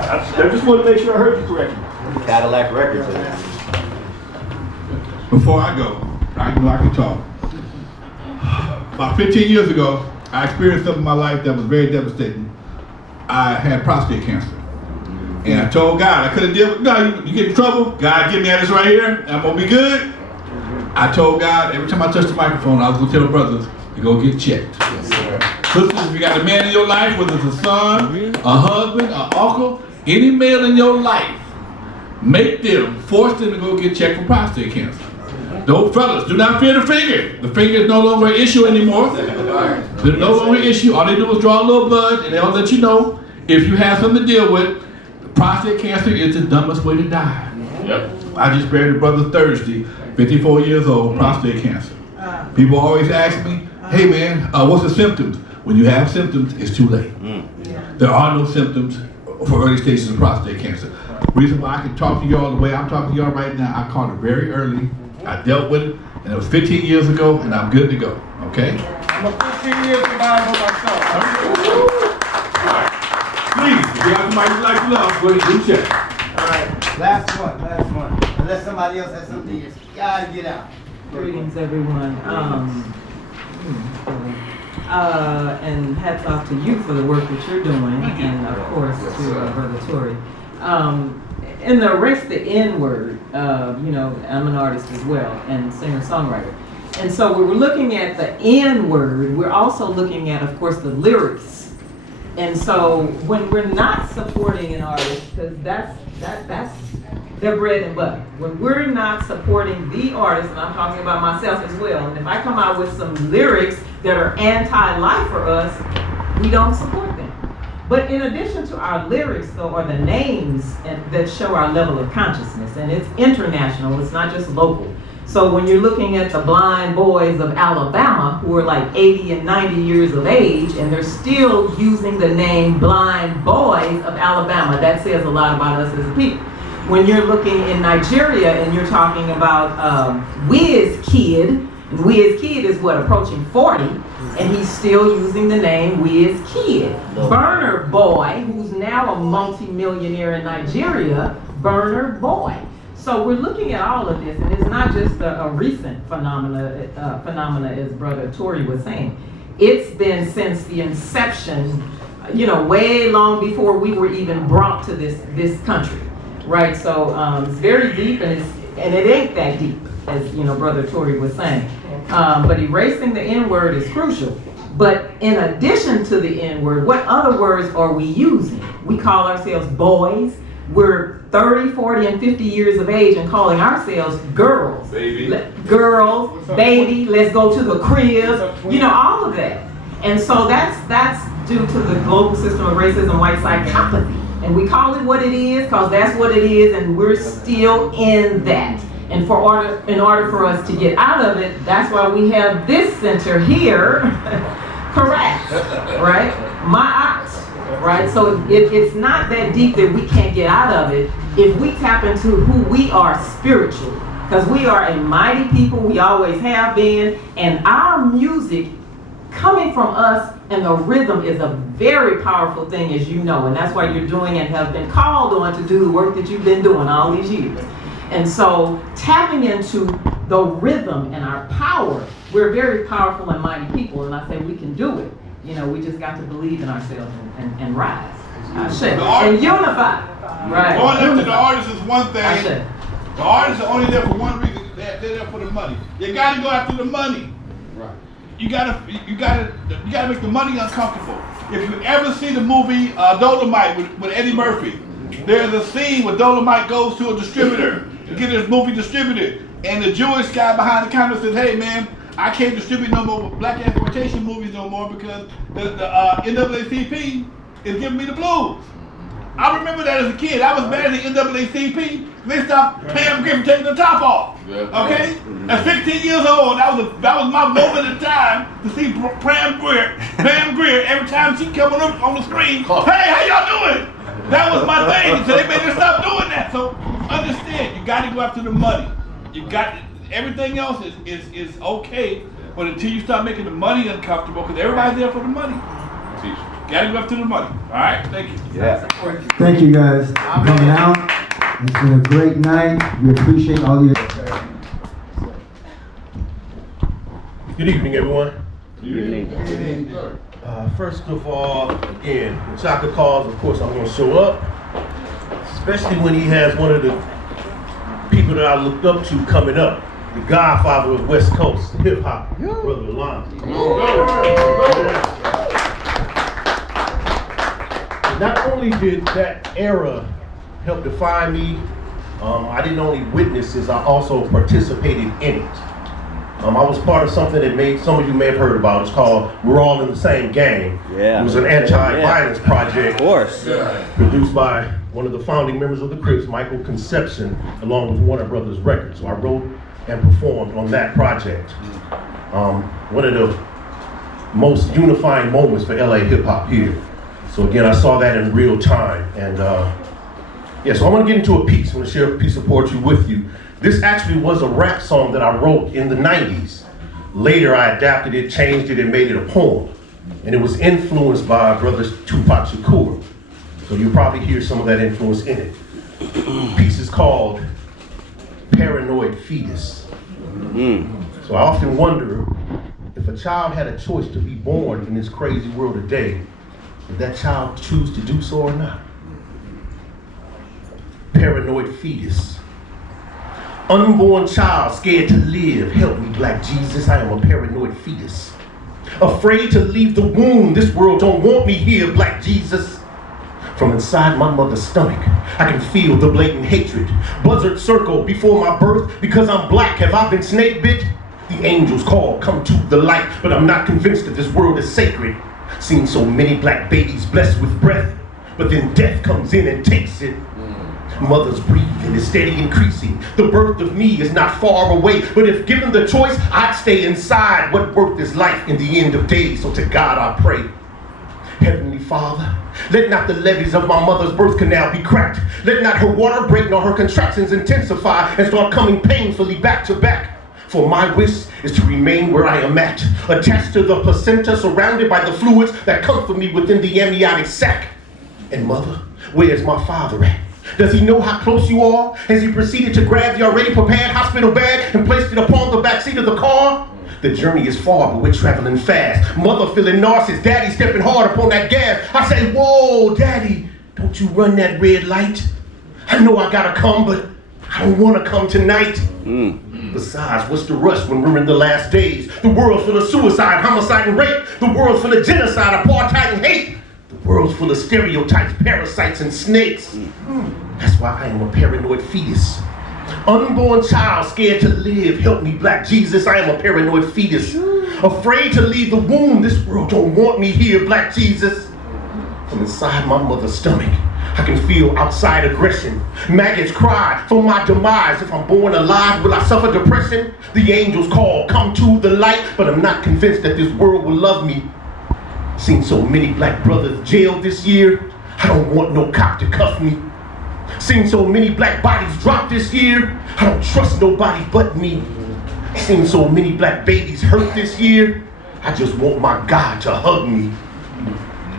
I just want to make sure I heard you correctly. Cadillac Records. Before I go, I can talk. About 15 years ago, I experienced something in my life that was very devastating. I had prostate cancer. And I told God, I couldn't deal with, God, you get in trouble, God, get me out of this right here, I'm gonna be good. I told God, every time I touched the microphone, I was gonna tell the brothers to go get checked. Yes, sir. Sisters, if you got a man in your life, whether it's a son, a husband, an uncle, any male in your life, force them to go get checked for prostate cancer. Those fellas, do not fear the finger. The finger is no longer an issue anymore. They're no longer an issue. All they do is draw a little blood, and they'll let you know if you have something to deal with. Prostate cancer is the dumbest way to die. Yep. I just buried a brother Thursday, 54 years old, prostate cancer. People always ask me, hey man, what's the symptoms? When you have symptoms, it's too late. There are no symptoms for early stages of prostate cancer. Reason why I can talk to y'all the way I'm talking to y'all right now, I caught it very early. I dealt with it, and it was 15 years ago, and I'm good to go, okay? I'm a 15 years survivor myself. Please, if you have somebody you like to love, go ahead and do check. All right, last one. Unless somebody else has something, you gotta get out. Greetings, everyone. And hats off to you for the work that you're doing, and of course to Brother Tory. In the Erase the N-word, I'm an artist as well and singer-songwriter. And so when we're looking at the N-word, we're also looking at, of course, the lyrics. And so when we're not supporting an artist, because that's their bread and butter. When we're not supporting the artist, and I'm talking about myself as well, and if I come out with some lyrics that are anti-life for us, we don't support them. But in addition to our lyrics, though, are the names that show our level of consciousness, and it's international, it's not just local. So when you're looking at the blind boys of Alabama, who are like 80 and 90 years of age, and they're still using the name Blind Boys of Alabama, that says a lot about us as a people. When you're looking in Nigeria and you're talking about WizKid, and WizKid is what, approaching 40, and he's still using the name WizKid. Burner Boy, who's now a multi-millionaire in Nigeria, Burner Boy. So we're looking at all of this, and it's not just a recent phenomena, as Brother Tory was saying. It's been since the inception, way long before we were even brought to this country, right? So it's very deep, and it ain't that deep. as you know, Brother Tory was saying. But erasing the N-word is crucial. But in addition to the N-word, what other words are we using? We call ourselves boys. We're 30, 40, and 50 years of age and calling ourselves girls. Baby. Girls, baby, let's go to the crib, you know, all of that. And so that's due to the global system of racism, white psychopathy. And we call it what it is because that's what it is, and we're still in that. And in order for us to get out of it, that's why we have this center here, correct, right? My ox, right? So it's not that deep that we can't get out of it if we tap into who we are spiritually. Because we are a mighty people, we always have been, and our music coming from us and the rhythm is a very powerful thing, as you know, and that's why you're doing and have been called on to do the work that you've been doing all these years. And so tapping into the rhythm and our power, we're very powerful and mighty people, and I say we can do it. You know, we just got to believe in ourselves and rise. And unify. Right. Going after the artist is one thing. The artists are only there for one reason. They're there for the money. You gotta go after the money. Right. You gotta make the money uncomfortable. If you ever see the movie Dolomite with Eddie Murphy, there's a scene where Dolomite goes to a distributor to get his movie distributed, and the Jewish guy behind the counter says, "Hey man, I can't distribute no more black exploitation movies no more because the NAACP is giving me the blues." I remember that as a kid. I was mad at the NAACP. They stopped Pam Grier from taking the top off. Okay? At 16 years old, that was my moment in time to see Pam Grier every time she come on the screen. Hey, how y'all doing? That was my thing. So they made her stop doing that. So understand, you got to go after the money. You got everything else is okay, but until you start making the money uncomfortable, because everybody's there for the money. Got to go after the money. All right, thank you. Yeah. Thank you guys for coming out. It's been a great night. We appreciate all your. Good evening, everyone. Good evening. First of all, again, when Chaka calls, of course, I'm going to show up. Especially when he has one of the people that I looked up to coming up, the godfather of West Coast hip hop, Brother Lonzo. Not only did that era help define me, I didn't only witness this, I also participated in it. I was part of something that some of you may have heard about. It's called We're All in the Same Gang. Yeah. It was an anti-violence project. Of course. Produced by one of the founding members of the Crips, Michael Conception, along with Warner Brothers Records. So I wrote and performed on that project. One of the most unifying moments for LA hip hop here. So again, I saw that in real time. And so I want to get into a piece. I want to share a piece of poetry with you. This actually was a rap song that I wrote in the 90s. Later, I adapted it, changed it, and made it a poem. And it was influenced by brothers Tupac Shakur. So you'll probably hear some of that influence in it. The piece is called Paranoid Fetus. So I often wonder if a child had a choice to be born in this crazy world today, would that child choose to do so or not? Paranoid fetus. Unborn child scared to live. Help me, Black Jesus, I am a paranoid fetus. Afraid to leave the womb. This world don't want me here, Black Jesus. From inside my mother's stomach, I can feel the blatant hatred. Buzzard circle before my birth. Because I'm black, have I been snake bit? The angels call, come to the light. But I'm not convinced that this world is sacred. Seen so many black babies blessed with breath, but then death comes in and takes it. Mother's breathing is steady increasing. The birth of me is not far away, but if given the choice, I'd stay inside. What worth is life in the end of days? So to God I pray. Heavenly Father, let not the levees of my mother's birth canal be cracked. Let not her water break nor her contractions intensify and start coming painfully back to back. For my wish is to remain where I am at, attached to the placenta, surrounded by the fluids that comfort me within the amniotic sac. And mother, where's my father at? Does he know how close you are? Has he proceeded to grab the already prepared hospital bag and placed it upon the back seat of the car? The journey is far, but we're traveling fast. Mother feeling nauseous, daddy stepping hard upon that gas. I say, whoa, daddy, don't you run that red light. I know I gotta come, but I don't wanna come tonight. Besides, what's the rush when we're in the last days? The world's full of suicide, homicide, and rape. The world's full of genocide, apartheid, and hate. The world's full of stereotypes, parasites, and snakes. That's why I am a paranoid fetus. Unborn child scared to live. Help me, Black Jesus, I am a paranoid fetus. Afraid to leave the womb. This world don't want me here, Black Jesus. From inside my mother's stomach, I can feel outside aggression. Maggots cry for my demise. If I'm born alive, will I suffer depression? The angels call, come to the light, but I'm not convinced that this world will love me. Seen so many Black brothers jailed this year. I don't want no cop to cuff me. Seen so many Black bodies drop this year. I don't trust nobody but me. Seen so many Black babies hurt this year. I just want my God to hug me.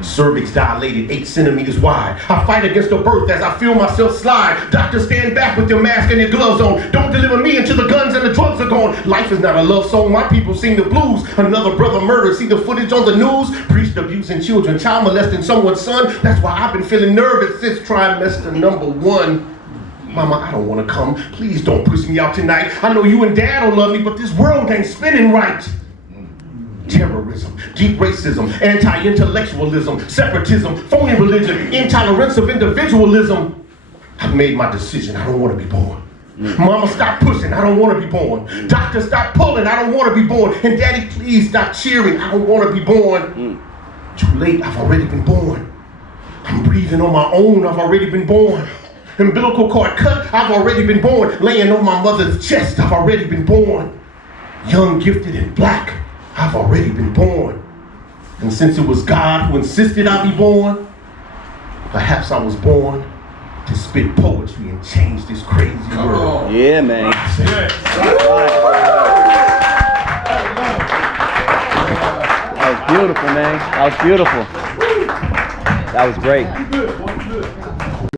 Cervix dilated 8 centimeters wide. I fight against the birth as I feel myself slide. Doctors, stand back with your mask and your gloves on. Don't deliver me until the guns and the drugs are gone. Life is not a love song, my people sing the blues. Another brother murdered, see the footage on the news. Priest abusing children, child molesting someone's son. That's why I've been feeling nervous since trimester number 1. Mama, I don't want to come. Please don't push me out tonight. I know you and Dad will love me, but this world ain't spinning right. Terrorism, deep racism, anti-intellectualism, separatism, phony religion, intolerance of individualism. I've made my decision. I don't want to be born. Mama, stop pushing. I don't want to be born. Doctor, stop pulling. I don't want to be born. And Daddy, please stop cheering. I don't want to be born. Too late. I've already been born. I'm breathing on my own. I've already been born. Umbilical cord cut. I've already been born. Laying on my mother's chest. I've already been born. Young, gifted, and Black. I've already been born. And since it was God who insisted I be born, perhaps I was born to spit poetry and change this crazy world. Yeah, man. That was beautiful, man. That was beautiful. That was great.